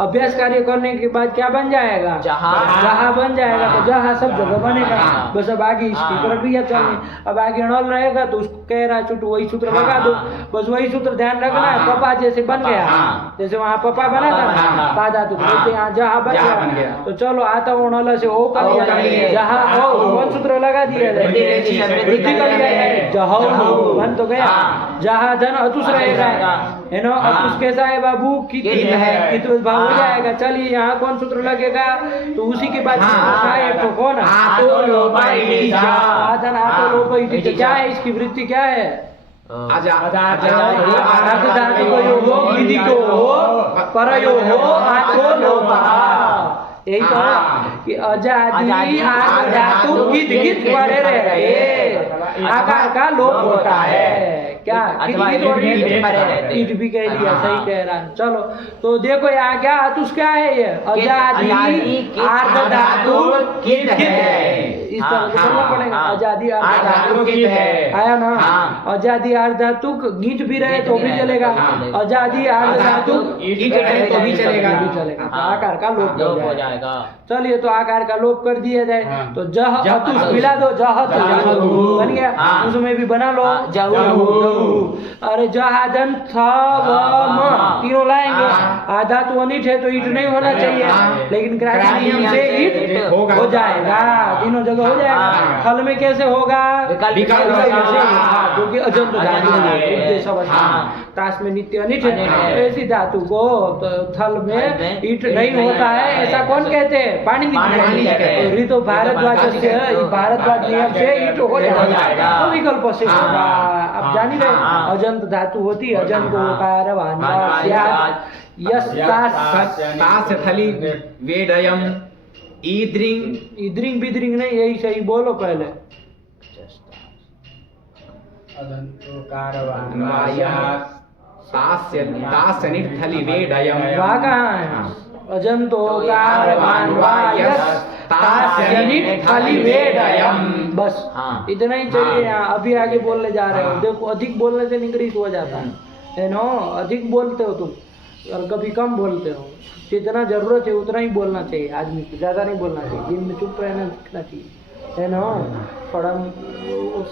अभ्यास कार्य करने के बाद क्या बन जाएगा, जहाँ बन जाएगा, तो जहाँ सब जगह बनेगा। बस अब आगे इसकी प्रक्रिया चलनी, अब आगे नल रहेगा तो उसको कह रहा चुटू वही सूत्र लगा दो, बस वही सूत्र ध्यान रखना है। पपा जैसे बन गया, जैसे वहाँ पपा बना था पादा, तो वैसे यहाँ जहाँ बन गया, तो चलो आता वो नल से ओ कर लिया, जहाँ ओ कौन सूत्र लगा दिया जाए, वृद्धि कर लिया जाए, जहाँ बन तो गया, जहाँ धन अतुष रहेगा, है ना। अतुष कैसा है बाबू, कित है, कित भाव हो जाएगा। चलिए यहाँ कौन सूत्र लगेगा, तो उसी के बाद तो कौन आतो लोप इति, क्या है इसकी वृत्ति, क्या है, यही तो हाँ। है कि अजादी अजादी आर्ध धातु गिद गिद पड़े रहते, आकार का लोप होता है। क्या अथवा गिद और गिद गिद पड़े रहते। ईट भी कह दिया, हाँ। सही कह रहा है। चलो तो देखो यहाँ क्या अतुष क्या है, ये अजादी आजादी आर्ध धातु गिद है। इस तरह से बोलना पड़ेगा। हाँ। आजादी आर्ध आर्ध धातु धातु गिद है। आया ना। हाँ। आजादी आर्ध धातु गीत भी रहे तो भी चलेगा, हाँ। आजादी आर्ध धातु ईट रहे तो भी चलेगा। भी चलेगा। तो हाँ। आकार का लोप लोप हो हो जाएगा। जाएगा। चलिए तो आकार का लोप कर दिया जाए। हाँ। तो जह जह अतुष अतुष। मिला दो, जह जहु। बन गया। हाँ। उसमें भी बना लो हाँ, जहु। जहु। अरे जहाजन था हाँ। तीनों लाएंगे। हाँ। आधा तो अनिट है तो ईट नहीं होना चाहिए, हाँ। लेकिन क्रांति क्रांति नियम नियम से से ईट ईट हो जाएगा, तीनों जगह हो जाएगा। हाँ। फल में कैसे होगा, विकल्प विकल्प से से होगा। हाँ। जो कि अजंत धातु अजंत है, है। उपदेश अवस्था। हाँ। ताश में नित्य अनिट अनिट है, है। ऐसी धातु को तो थल में ईट नहीं होता है, ऐसा कौन कहते हैं, पाणिनि पाणिनि कहते हैं। कहते हैं। तो भारद्वाज से भारद्वाज नियम से ईट हो जाएगा, जाएगा। तो विकल्प से हाँ। होगा। अब जान ही रहे हाँ। अजंत धातु होती है, अजंत हाँ। होकार वान्वा स्यात् यस् तास् तास्य थली वेडयम ईद्रिंग इद्रिंग बिद्रिंग नहीं, यही सही बोलो पहले। तास्य तास्य निर्थली वेडयम वहाँ कहाँ है, अजंतोकार वान्वा यस् तास्य निट खाली वेडयम। बस हाँ। इतना ही चाहिए। हाँ। यहाँ अभी आगे बोलने जा रहे हो, हाँ। देखो अधिक बोलने से निगृहित हो जाता है नो। अधिक बोलते हो तुम और कभी कम बोलते हो, जितना जरूरत है उतना ही बोलना चाहिए आदमी को, ज्यादा नहीं बोलना चाहिए। दिन में चुप रहना सीखना चाहिए, है ना। थोड़ा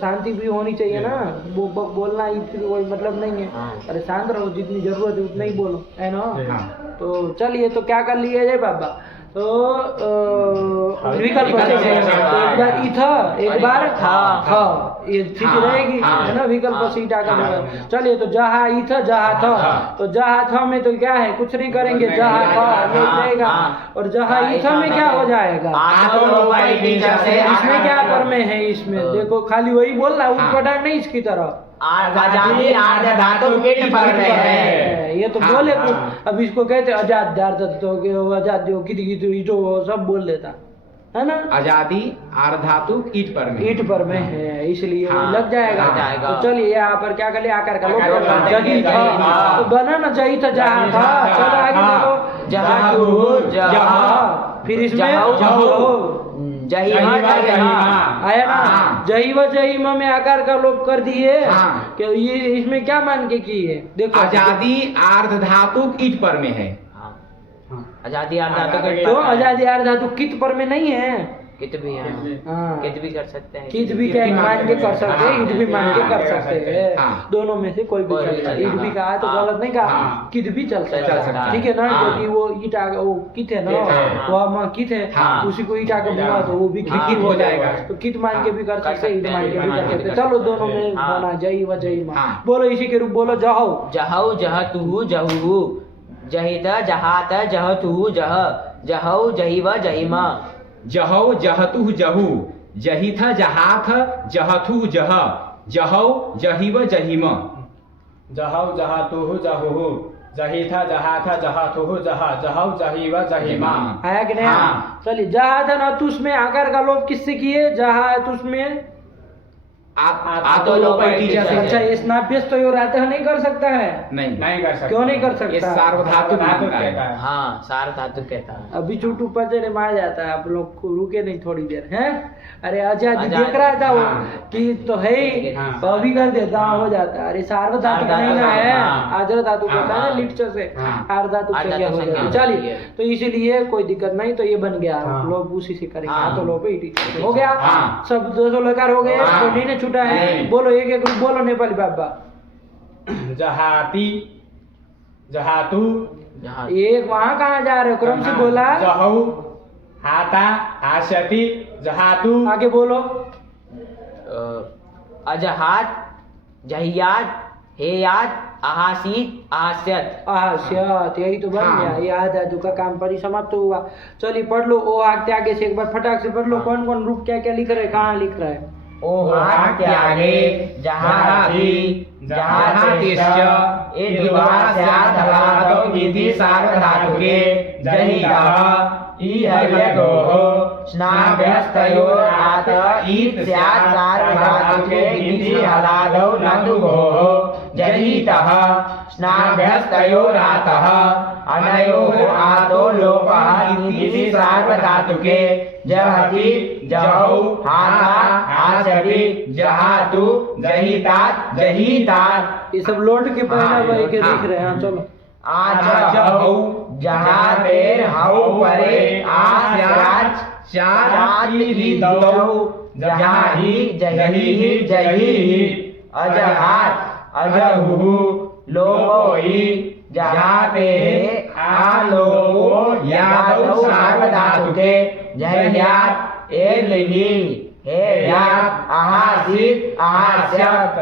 शांति भी होनी चाहिए ना, बोलना ही कोई मतलब नहीं है। हाँ। अरे शांत रहो, जितनी जरूरत है उतना ही बोलो, है ना। हाँ। तो चलिए तो क्या कर लिया जाए बाबा, तो विकल्प से विकल्प से, तो एक बार इथा, एक बार था। था, ये ठीक हाँ, रहेगी, हाँ, है ना। विकल्प हाँ, से इटा का हाँ। होगा। चलिए तो जहाँ इथा जहाँ था, हाँ। तो जहाँ था में तो क्या है, कुछ नहीं करेंगे, जहाँ था ये हाँ, रहेगा। हाँ। और जहाँ इथा में क्या हो जाएगा, इसमें क्या पर में है, इसमें देखो खाली वही बोल रहा है, उठपटांग नहीं इसकी तरह। आजादी आर्ध धातु गिद पर में है। ये तो हाँ, बोले हाँ। कुछ। अब इसको कहते आजाद आजाद बोल देता है ना। आजादी आर्धातु ईट पर में ईट पर में है, इसलिए वो हाँ, लग जाएगा। लग जाएगा। तो चलिए यहाँ पर क्या कर लिया, आकार का लोप आकार का लोप जही था, हाँ। तो बना ना जही था जहाँ था। चलो आगे देखो, जहातु जहाँ, फिर इसमें जहाऊ, जहाऊ। जहीमा जहीमा आया ना। हाँ। जहीवा जहीमा में आकार का लोप कर दिए। हाँ। कि ये इसमें क्या मान के की है, देखो आजादी आर्धातु ईट पर में है। आजादी आर्ध धातु गिद तो पर में है। आजादी आर्ध धातु कित पर में नहीं है। कित भी है, हाँ। कित भी कर सकते हैं। कित भी क्या मान के कर सकते हैं, ईट भी मान के कर सकते हैं। हाँ। दोनों में से कोई भी कोई भी चलता है। चलेगा। ईट भी कहा है तो हाँ। गलत नहीं कहा, हाँ। कित भी चल सकता चल है, सकता है। ठीक है ना। हाँ। क्योंकि वो ईट आगे वो कित है ना, हाँ। वह माँ कित है, हाँ। उसी को ईट आगे बुआ तो वो भी कित हाँ, ही हो जाएगा। तो कित मान के भी कर कर सकते हैं, ईट सकते मान हैं, के भी ईट मान कर के सकते भी हैं। कर चलो सकते दोनों में हाँ। बना जही व जही माँ। हाँ। बोलो इसी के रूप बोलो, जाओ जहौ जहतु जहु जहित जहात जहतु जह जहौ जहिव जहिमा जहौ जहतु जहु जहिथ जहाथ जहथु जह जहौ जहिव जहिम। जहौ जहातुहु जहुहु जहिथा जहाथा जहाथुहु जहा जहौ जहीव जहीमा। आया कि नहीं। हाँ। चलिए जहादन अतुष में आकार का लोप किससे किए, जहा अतुष में। आतो लोप टीचर से अच्छा है। ये स्नाभ्यस्त और आते नहीं कर सकता है, नहीं नहीं कर सकते। क्यों नहीं कर ये सकता। सार्वधातु धातु मानता कहता है। है। हाँ सार धातु कहता है। अभी चूटू पचड़े में आ जाता है, आप लोग को रुके नहीं थोड़ी देर हैं। अरे आजादी आजादी, देख रहा था वो हाँ। कि तो है ही, हाँ। तो अभी कर देता हो जाता है। अरे सार्वधातुक नहीं ना है, हाँ। आजर धातु कहता है हाँ। लिट से हाँ। आर्धातुक आर्धातुक संज्ञा हो संज्ञा जाती है। होती चलिए है। तो इसीलिए कोई दिक्कत नहीं, तो ये बन गया हाँ। लोग उसी से करेंगे। हाँ। तो लोग हो गया, हाँ। सब 200 लकार हो गए, हाँ। तो नहीं ना छूटा है। नहीं। बोलो एक एक बोलो नेपाली बाबा। जहाती जहातु जहाँ एक वहाँ कहाँ जा रहे हो, क्रम से बोला। जहौ हाता हास्यति जहातु आगे बोलो। अजहात जहियात हेयात आहासीत आहास्यत आहास्यत, यही तो बन हाँ। गया। ये आधा धातु का काम परिसमाप्त हुआ। चलिए पढ़ लो, ओ आगे आगे से एक बार फटाक से पढ़ लो। कौन कौन रूप क्या क्या लिख रहे हैं, कहाँ लिख रहा है। ओहात त्यागे जहाति जहातिश्च इति वा स्यात् धातौ इति सार्वधातुके जहितः ईहव्यगोः स्नाभ्यस्तयोरात ईत् स्यात् सार्वधातुके इति हलादौ नन्दुभोः जहितः स्नाभ्यस्तयोरातः अनयोः आतो लोपः इति सार्वधातुके जहति जहौ हासा हासति जहातु जहितात् जहितात्। ये सब लौट के पहला भाई के दिख रहे हैं। हाँ, चलो आजहौ जहातेर हौ परे आस्याच चाचिलिदौ जहाहि जहिहि जहिहि अजहात अजहुः लोपोहि जहाते आलोपो यादौ सार्वधातुके जह्यात् एलिनि हेयात् अहासित अहास्यत्।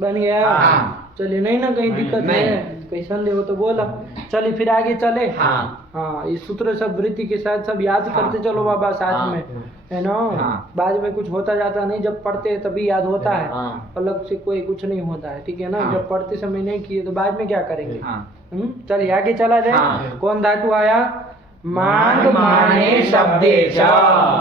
बन गया। हाँ। चलिए, नहीं ना कहीं दिक्कत है, कहीं संदेह हो तो बोला। चलिए फिर आगे चले। हाँ, इस सूत्र सब वृत्ति के साथ सब याद करते चलो बाबा साथ में, है ना। बाद में कुछ होता जाता नहीं, जब पढ़ते हैं तभी याद होता है, अलग से कोई कुछ नहीं होता है, ठीक है ना। जब पढ़ते समय नहीं किए तो बाद में क्या करेंगे। चलिए आगे चला जाए। कौन धातु आया? मांग माने शब्दे च।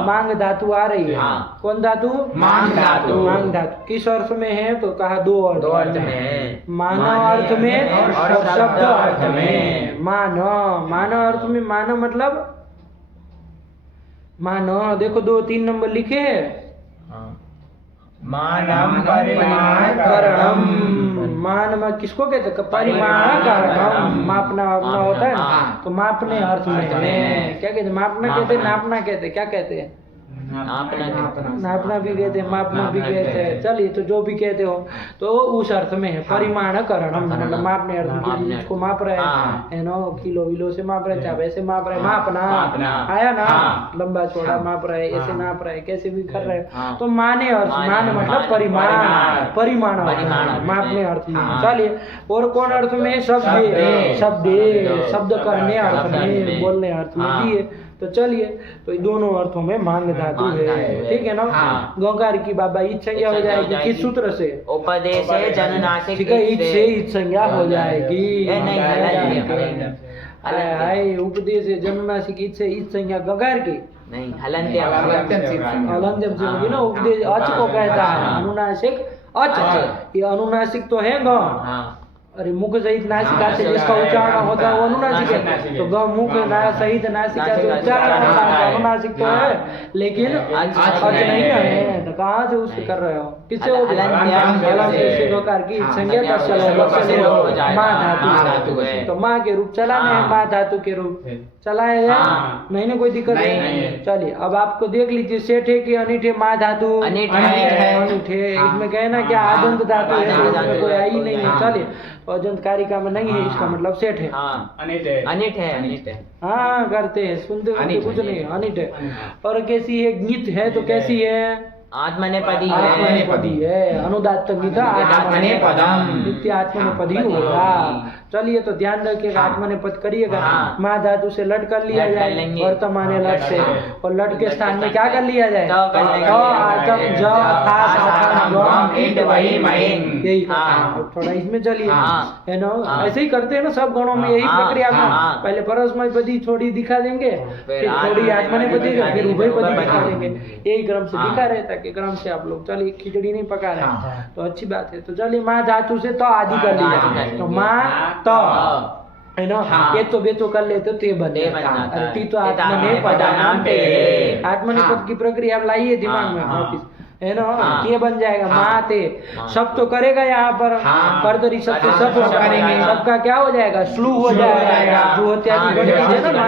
मांग धातु आ रही है। कौन धातु? मांग धातु। मांग धातु किस अर्थ में है तो कहा दो अर्थ में, मानव अर्थ में और शब्द अर्थ में। मानव अर्थ में, मानव मतलब मानव, देखो 2-3 नंबर लिखे हैं। मानम परिमाण करणम, मान में किसको कहते हैं? परिमाण करणम, मापना वापना होता है ना, तो मापने अर्थ में क्या कहते हैं? मापना कहते हैं, नापना कहते हैं, क्या कहते हैं? नापना भी कहते हैं, मापना भी कहते हैं। चलिए, तो जो भी कहते हो तो उस अर्थ में है परिमाण करणम, मतलब मापने अर्थ में, जिसको माप रहे है ना, किलो विलो से माप रहे, चाहे वैसे माप रहे, मापना आया ना, लंबा चौड़ा माप रहे, ऐसे नाप रहे, कैसे भी कर रहे, तो माने अर्थ, मान मतलब परिमाण, परिमाण मापने अर्थ में। चलिए, और कौन अर्थ में? शब्द करने अर्थ में, बोलने अर्थ में दिए। तो चलिए, तो दोनों अर्थों में मांग धातु है, ठीक है ना। गंगार की बाबा ईद संज्ञा हो जाएगी किस सूत्र से? उपदेश जननासिक, ठीक है, ईद से ईद संज्ञा हो जाएगी। उपदेश जननासिक ईद से ईद संज्ञा गंगार की नहीं, हलंत्यम हलंत्यम से होगी ना। उपदेश अच को कहता है, अनुनासिक अच, ये अनुनासिक तो है ग, अरे मुख सहित नासिका से जिसका उच्चारण होता है वो अनुनासिक है, तो ग मुख सहित नासिका से उच्चारण होता है, अनुनासिक तो है, लेकिन अच नहीं है। तो कहाँ से उससे कर रहे हो? किससे हो गया? की संज्ञा का चलो माँ धातु है, तो माँ के रूप चलाने हैं, माँ धातु के रूप चलाए जाए, नहीं ना, कोई दिक्कत नहीं। चलिए, अब आपको देख लीजिए, सेठ है कि अनिट है? माँ धातु अनिट है। इसमें कहना क्या आदंत धातु है, इसमें कोई आई नहीं है। चलिए, अजंत कारिका में नहीं है, इसका मतलब सेठ है, अनिट है। हाँ, करते हैं, सुनते होते कुछ नहीं, अनिट है। और कैसी है? गीत है, तो कैसी है? आत्मनेपदी है, अनुदात्त गीता आत्मनेपदम, नित्य आत्मनेपदी होगा। चलिए, तो ध्यान रखिएगा, आत्मनेपद करिएगा। माँ धातु से लट कर लिया जाए, वर्तमान लट से, और लट के स्थान में क्या कर लिया जाए? यही थोड़ा इसमें चलिए, है ना। ऐसे ही करते हैं ना सब गणों में, यही प्रक्रिया में। पहले परस्मैपदी थोड़ी दिखा देंगे, फिर थोड़ी आत्मनेपदी, फिर उभयपदी दिखा देंगे, यही क्रम से दिखा रहता है कि क्रम से आप लोग। चलिए, खिचड़ी नहीं पका रहे तो अच्छी बात है। तो चलिए, माँ धातु से तो आदि कर लिया, तो माँ तो है ना, ये तो बे तो कर लेते तो ये बने, अरे टी तो आत्मनेपदानाम ते, आत्मनेपद की प्रक्रिया आप लाइए दिमाग में वापिस, है ना, ये बन जाएगा माँ ते। सब तो करेगा यहाँ पर, कर्दरी सब तो सब करेंगे, सबका क्या हो जाएगा? श्लू हो जाएगा, जो इत्यादि है ना,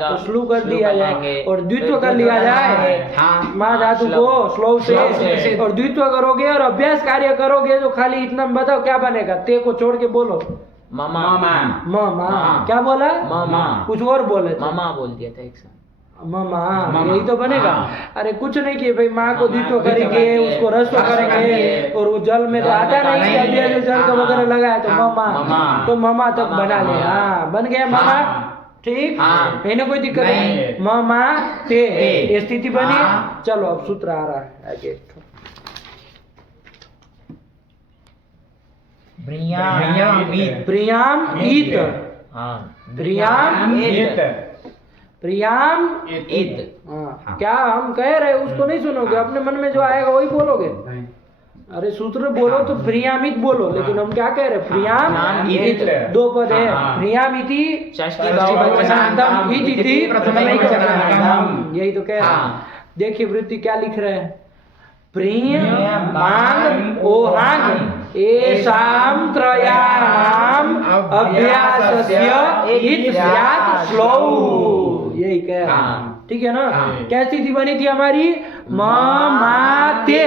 तो श्लू कर दिया जाए, और द्वित्व कर लिया जाए माँ धातु को श्लो से, और द्वित्व करोगे और अभ्यास कार्य करोगे तो खाली इतना बताओ क्या बनेगा? ते को छोड़ के बोलो मामा, क्या बोला? मामा, कुछ और बोले, मामा बोल दिया था एक साथ, मामा, यही तो बनेगा। अरे कुछ नहीं किए भाई, माँ को द्वित्व करेंगे, उसको रस्व करेंगे, और वो जल में तो आता नहीं, अभी जल का वगैरह लगाया तो मामा, तो मामा तक बना ले। हाँ, बन गया मामा, ठीक है ना, कोई दिक्कत नहीं। मामा ते, ये स्थिति बनी। चलो, अब सूत्र आ रहा है आगे। प्रियाम ईत, प्रियाम ईत, प्रियाम इत। हाँ। क्या हम कह रहे उसको नहीं सुनोगे, अपने मन में जो आएगा वही बोलोगे। अरे सूत्र बोलो तो प्रियामित बोलो, लेकिन हम क्या कह रहे प्रियाम इति, दो पद है। प्रियाम इति षष्ठी बहुवचनान्तम इति प्रथमैकवचनान्तम। यही तो कह रहे हैं। देखिए वृत्ति क्या लिख रहे हैं, प्रियम मांग ओहांग एषाम त्रयाणाम अभ्यासस्य इति स्यात् श्लोक। यही कह रहे हैं, ठीक है ना। क्या स्थिति बनी थी हमारी, म मा ते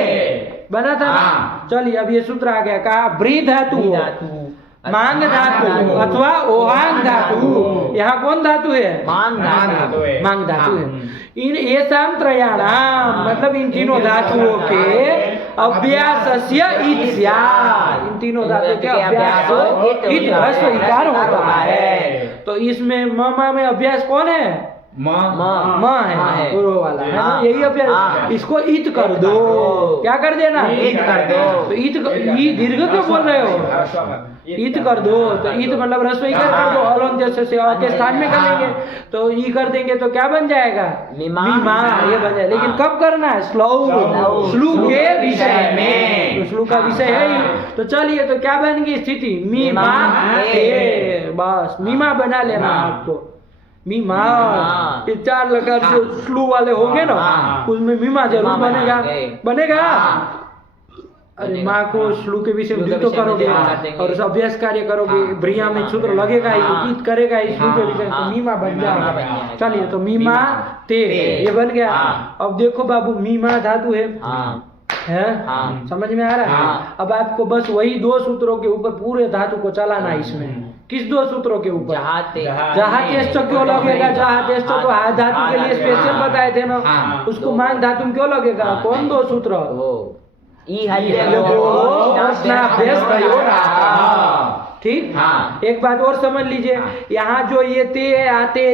बना था ना। चलिए अब ये सूत्र आ गया, कहा ब्री धातु मांग धातु अथवा ओहांग धातु। यहाँ कौन धातु है, मांग धातु। मांग धातु है। इन एषाम त्रयाणाम मतलब इन तीनों धातुओं के अभ्यासस्य इति स्यात्। इन तीनों धातुओं के अभ्यास इति ह्रस्व इकार होता है। तो इसमें म में अभ्यास कौन है, माँ है पूर्व वाला है ना, यही अभ्यास। इसको इत कर दो, क्या कर देना, इत कर दो। तो इत दीर्घ क्यों बोल रहे हो, इत कर दो। तो इत मतलब ह्रस्व इकार कर दो, अलौन जैसे से के स्थान में करेंगे तो ई कर देंगे तो क्या बन जाएगा, मीमा ये बन जाएगा। लेकिन कब करना है, श्लू के विषय में, तो श्लू का विषय है ही। तो चलिए तो क्या बन गई स्थिति, मीमा बस मीमा बना लेना आपको, मीमा। ये 4 लकार जो श्लू वाले होंगे ना उसमें मीमा जरूर बनेगा, बनेगा। अरे माँ को श्लू के विषय में तो करोगे और अभ्यास कार्य करोगे, ब्रिया में सूत्र लगेगा ही, गीत करेगा ही श्लू के विषय तो मीमा बन जाएगा। चलिए तो मीमा ते ये बन गया। अब देखो बाबू मीमा धातु है, समझ में आ रहा है। अब आपको बस वही 2 सूत्रों के ऊपर पूरे धातु को चलाना है। इसमें किस 2 सूत्रों के ऊपर, जहाँ टेस्ट क्यों लगेगा, जहाँ टेस्ट तो हाथ धातु के लिए स्पेशल बताए थे ना, उसको मान धातु में क्यों लगेगा, कौन 2 सूत्र, ठीक। एक बात और समझ लीजिए, यहाँ जो ये ते आते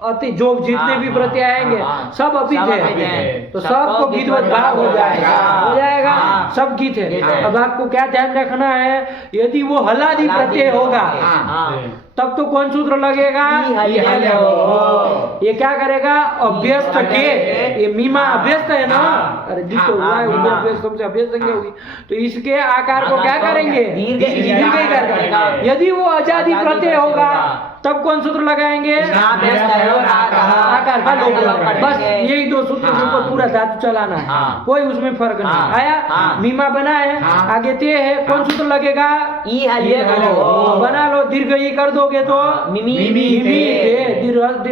अति जो जितने भी प्रत्यय आएंगे सब अपित है, तो सबको गीतवत भाव हो जाएगा, सब गीत है। अब आपको क्या ध्यान रखना है, यदि वो हलादि प्रत्यय होगा तब तो कौन सूत्र लगेगा, ये क्या करेगा, अभ्यस्त के, ये मीमा अभ्यस्त है ना, अरे जी तो हुआ है अभ्यस्त, तुमसे अभ्यस्त संज्ञा होगी, तो इसके आकार को क्या करेंगे, यदि वो अजादि प्रत्यय होगा तब कौन सूत्र लगाएंगे, आकार का लोप। बस यही 2 सूत्र के ऊपर पूरा धातु चलाना है, कोई उसमें फर्क नहीं आया। मीमा बना है, आगे ते है, कौन सूत्र लगेगा, बना लो, दीर्घ ई कर दोगे तो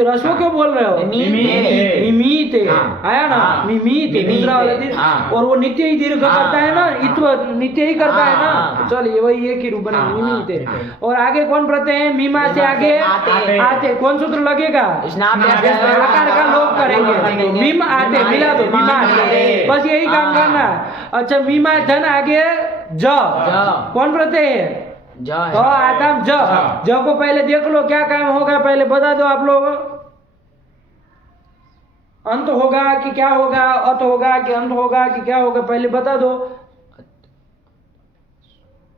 रसो क्यों बोल रहे हो, मिमीते आया ना, मिमीते दूसरा वाला दीर्घ, और वो नित्य ही दीर्घ करता है ना, इत्व नित्य ही करता है ना। चलिए वही एक ही रूप बने मिमीते। और आगे कौन प्रत्यय है, मीमा से आगे आते, कौन सूत्र लगेगा, आकार का लोप करेंगे, मीम आते मिला दो, मीमा आते, बस यही काम करना। अच्छा मीमा धन आगे ज, कौन प्रत्यय है, तो आतम ज को पहले देख लो क्या काम होगा, पहले बता दो आप लोग, अंत होगा कि क्या होगा, अत होगा कि अंत होगा कि क्या होगा, पहले बता दो।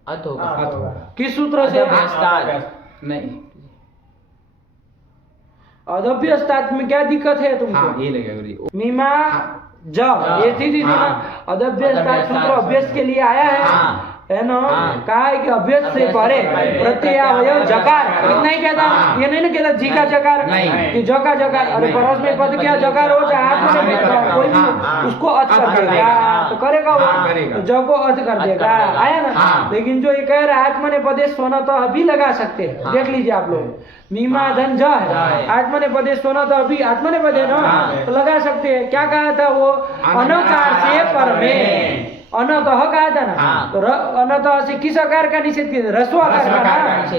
अत होगा, किस सूत्र से, नहीं अदभ्यस्तात में क्या दिक्कत है तुमको, ये लगेगा मीमा ज ये स्थिति थी ना, अदभ्यस्तात सूत्र अभ्यस्त के लिए आया है ना। कहा है कि अभ्यस्त से परे प्रत्यय जकार, इतना ही कहता, ये नहीं ना कहता जी का जकार कि ज का जकार, अरे परस में पद क्या जकार हो चाहे हाथ में कोई भी उसको अथ कर देगा, तो करेगा वो, ज को अथ कर देगा, आया ना। लेकिन जो ये कह रहा है आत्मने पदेश होना तो अभी लगा सकते हैं, देख लीजिए आप लोग, मीमा धन ज है, आत्मने पदेश होना तो अभी आत्मने पदे ना, तो लगा सकते हैं। क्या कहा था वो, अनकार से पर में, अनतः कहा था ना, तो अनतः से किस आकार का निषेध किया, ह्रस्व आकार का,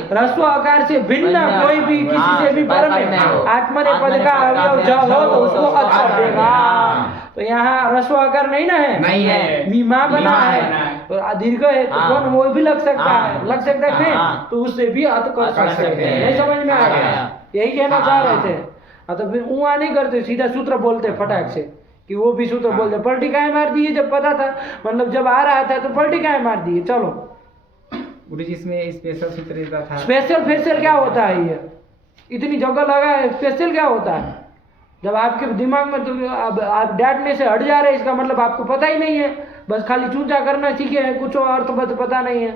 ह्रस्व आकार से भिन्न कोई भी किसी से भी पर में आत्मने पद का अवयव ज हो तो उसको अथ कर देगा। तो यहाँ ह्रस्व आकार नहीं ना है, नहीं है, मीमा बना है, तो दीर्घ है तो कौन वो भी लग सकता है, लग सकता है नहीं, तो उससे भी अथ कर सकते हैं। नहीं समझ में आ गया, यही कहना चाह रहे थे। तो फिर उहाँ नहीं करते, सीधा सूत्र बोलते फटाक से कि वो भी सूत्र बोलते, पलटी काहे मार दिए, जब पता था, मतलब जब आ रहा था तो पलटी काहे मार दिए। चलो इसमें स्पेशल सूत्र रहता था, स्पेशल फेशियल क्या होता है, ये इतनी जगह लगा है, स्पेशल क्या होता है, जब आपके दिमाग में तो आप डांटने से हट जा रहे हैं, इसका मतलब आपको पता ही नहीं है, बस खाली चूंचा करना सीखे हैं, कुछ अर्थ पता नहीं है।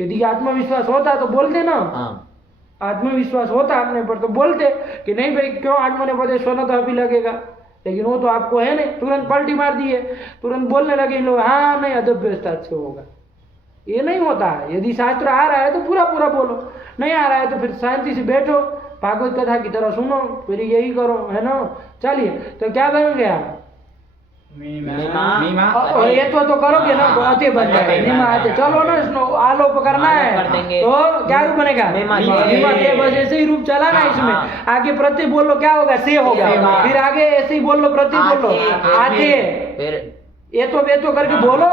यदि आत्मविश्वास होता तो बोलते ना, आत्मविश्वास होता अपने पर तो बोलते कि नहीं भाई क्यों आत्मनेपदे स्वनत अभी लगेगा, लेकिन वो तो आपको है नहीं, तुरंत पलटी मार दिए, तुरंत बोलने लगे इन लोग हाँ नहीं अदभ्यस्ता से होगा। ये नहीं होता है। यदि शास्त्र आ रहा है तो पूरा पूरा बोलो, नहीं आ रहा है तो फिर शांति से बैठो, भागवत कथा की तरह सुनो, फिर यही करो, है ना। चलिए तो क्या बन गया, और ये तो करोगे ना तो अति बन जाएगा, मीमा आते। चलो ना इसमें आलोप करना है तो क्या रूप बनेगा, मीमा ते, बस ऐसे ही रूप चला ना इसमें। आगे प्रति बोल लो क्या होगा, से होगा, फिर आगे ऐसे ही बोल लो, प्रति बोल लो आते, ये तो करके बोलो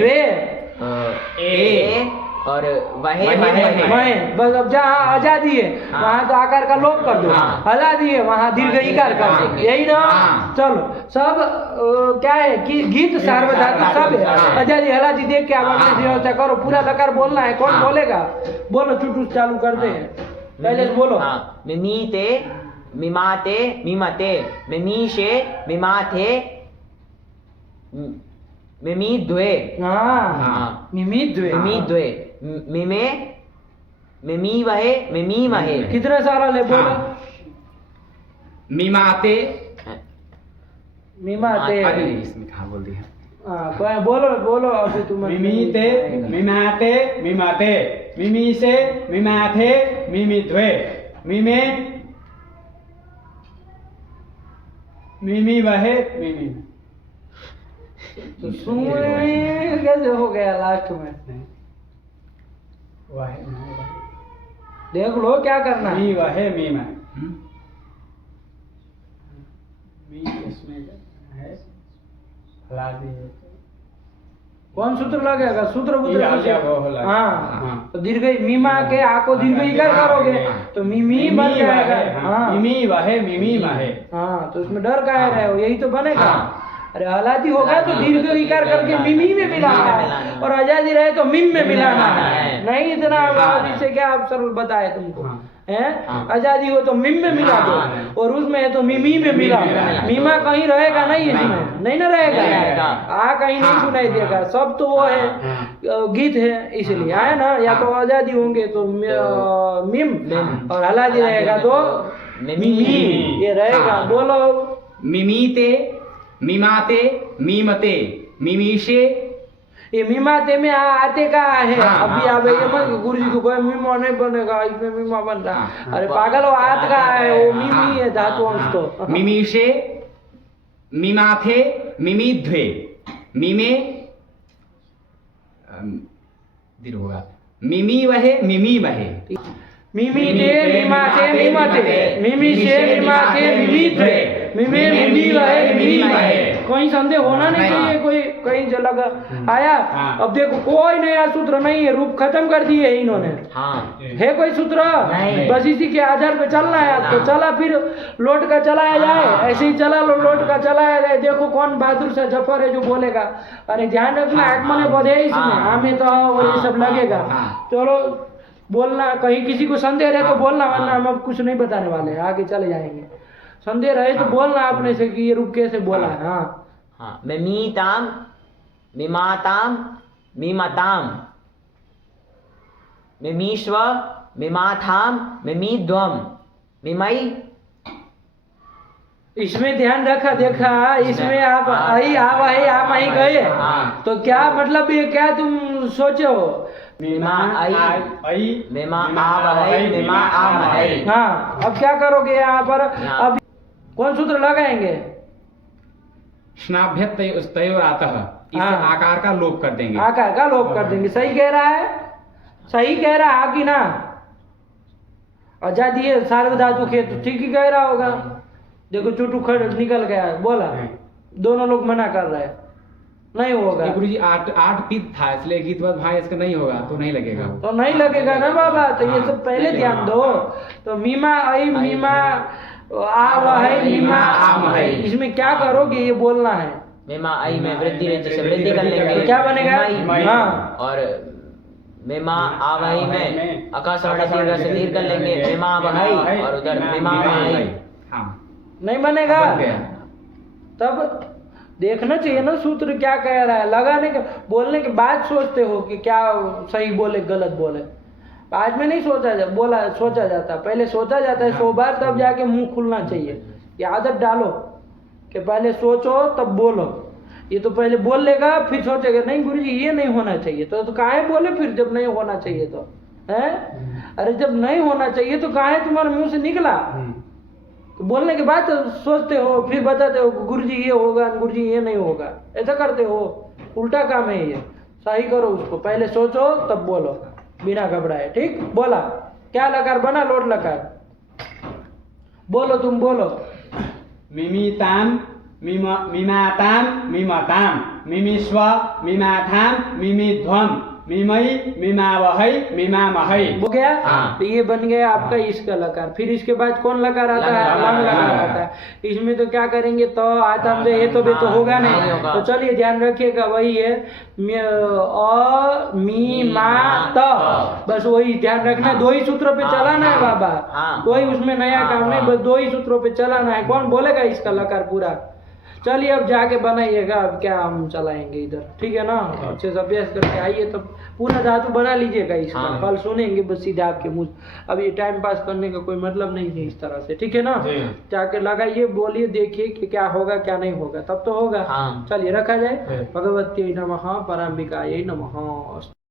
वे और वहे बस। अब जहाँ आजादी है वहाँ तो आकार का लोप कर दो, हलादी है वहाँ दीर्घ इकार कर दो, यही ना। चलो सब क्या है कि गीत सार्वधातुक सब है, आजादी हलादी देख के आप व्यवस्था करो, पूरा लकार बोलना है। कौन बोलेगा, बोलो चुटू चालू करते हैं, पहले से बोलो। मिमीते मिमाते मिमते मिमीशे मिमाथे मिमीद्वे, मिमीद्वे मिमे मिमीवहे मिमीमहे। कितने सारा ले बोलो, मीमाते मीमाते, अरे इसमें कहाँ बोल दिया, बोलो अभी तुम। मिमीते मिमाते मिमाते मिमीसे मिमाथे मिमिद्वे मिमे मिमी वहे मिमी। तो कैसे हो गया लास्ट में, देख लो क्या करना है। मी वहे मी में मी इसमें है हलादी, कौन सूत्र लगेगा, सूत्र हाँ हाँ, तो दीर्घ मीमा के आको दीर्घ इकार करोगे तो मिमी बन जाएगा। हाँ मिमी वहे मिमी वहे, हाँ तो उसमें डर का रहे हो, यही तो बनेगा। अरे हलादी हो गया तो दीर्घ इकार करके मिमी में मिलाना है, और आजादी रहे तो मिम में मिलाना है। नहीं इतना इससे क्या आप सरल बताए तुमको है, आजादी हो तो मिम में मिला दो, और उसमें है तो मिमी में मिला। मीमा कहीं रहेगा नहीं, इसमें नहीं ना रहेगा, आ कहीं नहीं सुनाई देगा, सब तो वो है गीत है इसलिए आए ना। या तो आजादी होंगे तो मिम, और हलादी रहेगा तो मिमी, ये रहेगा। बोलो मिमीते मिमाते मीमते मिमीशे, ये मीमाते में आते का है। अभी आप ये मत गुरु जी को कोई मीमा नहीं बनेगा, इसमें मीमा बन रहा। अरे पागल, वो आत का है, वो मिमी है धातु अंश तो। मिमीशे मिमाथे मिमीद्वे मिमे दीर्घ होगा, मिमी वहे मिमी वहे, मिमीते मिमाते मिमते मिमीशे मिमाते मिमीद्वे मिमे मिमी वहे मिमी वहे। कोई संदेह होना नहीं चाहिए, कोई कहीं जगह आया। अब देखो कोई नया सूत्र नहीं है, रूप खत्म कर दिए है इन्होंने। है कोई सूत्र, बस इसी के आधार पे चलना है आपको। चला फिर लोट का चलाया जाए, ऐसे ही चला लो, लोट का चलाया जाए। देखो कौन बहादुर सा जफर है जो बोलेगा। अरे ध्यान रखना आत्मनेपद है इसमें, हमें तो ये सब लगेगा। चलो बोलना, कहीं किसी को संदेह रहे तो बोलना, वरना हम अब कुछ नहीं बताने वाले, आगे चले जाएंगे। संदेह रहे तो बोलना आपने से कि ये रूप कैसे बोला है। हाँ मिमीताम मिमाताम मिमताम मिमीश्व मिमाथाम मिमीद्वम मिमई। इसमें ध्यान रखा, देखा इसमें आप आई आप आई गए तो क्या मतलब, ये क्या तुम सोचे हो। मिमा आई मिमा आवहै मिमा आमहै। हाँ अब क्या करोगे यहाँ पर, अब कौन सूत्र लगाएंगे, स्नाभ्यत तयोरातः, इस आकार का लोप कर देंगे, आकार का लोप कर देंगे। सही कह रहा है, सही कह रहा है कि ना। आजादी है सार्वधातुक है तो ठीक ही कह रहा होगा। देखो चुटू खड़ निकल गया, बोला दोनों लोग मना कर रहे हैं, नहीं होगा। गुरु जी 8 पीत था, इसलिए गीतवत भाई इसका नहीं होगा तो नहीं लगेगा, तो नहीं लगेगा ना बाबा। तो ये सब पहले ध्यान दो। तो मीमा आई मीमा आव है मीमा आम है, इसमें क्या करोगे ये बोलना है। मीमा आई में वृद्धि रंज से वृद्धि कर लेंगे तो क्या बनेगा। हाँ और मीमा आवही में आकाश वर्ण दीर्घ से दीर्घ कर लेंगे, मीमा आवही और उधर मीमा आवही। हाँ नहीं बनेगा। बन गया। तब देखना चाहिए ना सूत्र क्या कह रहा है, लगाने के बोलने के बाद सोचते हो कि क्या सही बोले गलत बोले। बाद में नहीं सोचा जाता, पहले सोचा जाता है 100 बार, तब जाके मुंह खुलना चाहिए। ये आदत डालो कि पहले सोचो तब बोलो। ये तो पहले बोल लेगा फिर सोचेगा नहीं गुरुजी ये नहीं होना चाहिए, तो काहे बोले फिर जब नहीं होना चाहिए तो है। अरे जब नहीं होना चाहिए तो काहे तुम्हारे मुंह से निकला। तो बोलने के बाद तो सोचते हो फिर बताते हो गुरुजी ये होगा, गुरुजी ये नहीं होगा, ऐसा करते हो। उल्टा काम है ये, सही करो उसको। पहले सोचो तब बोलो बिना घबराए। ठीक, बोला क्या लकार बना, लोट लकार बोलो, तुम बोलो। मिमिताम मिमाताम मिमताम मिमिस्व मिमाथाम मिमिध्वम मिमई मिमावहै मिमामहै। हो गया। हाँ। तो ये बन गया आपका इसका लकार। फिर इसके बाद कौन लकार आता है, लंग लकार आता है। इसमें तो क्या करेंगे, तो आता हमसे ये तो बे तो होगा नहीं। तो चलिए ध्यान रखिएगा, वही है अ मी मा त, बस वही ध्यान रखना। 2 ही सूत्रों पे चलाना है बाबा, कोई उसमें नया काम नहीं, बस 2 ही सूत्रों पे चलाना है। कौन बोलेगा इसका लकार पूरा। चलिए अब जाके बनाइएगा, अब क्या हम चलाएंगे इधर, ठीक है ना। अच्छे से अभ्यास करके आइए, तब पूर्ण धातु बना लीजिएगा इसका। कल सुनेंगे बस सीधा आपके मुंह। अब ये टाइम पास करने का कोई मतलब नहीं है इस तरह से, ठीक है ना। जाके लगाइए, बोलिए, देखिए कि क्या होगा क्या नहीं होगा, तब तो होगा। चलिए रखा जाए। भगवत्यै नमः, पराम्बिकायै नमः।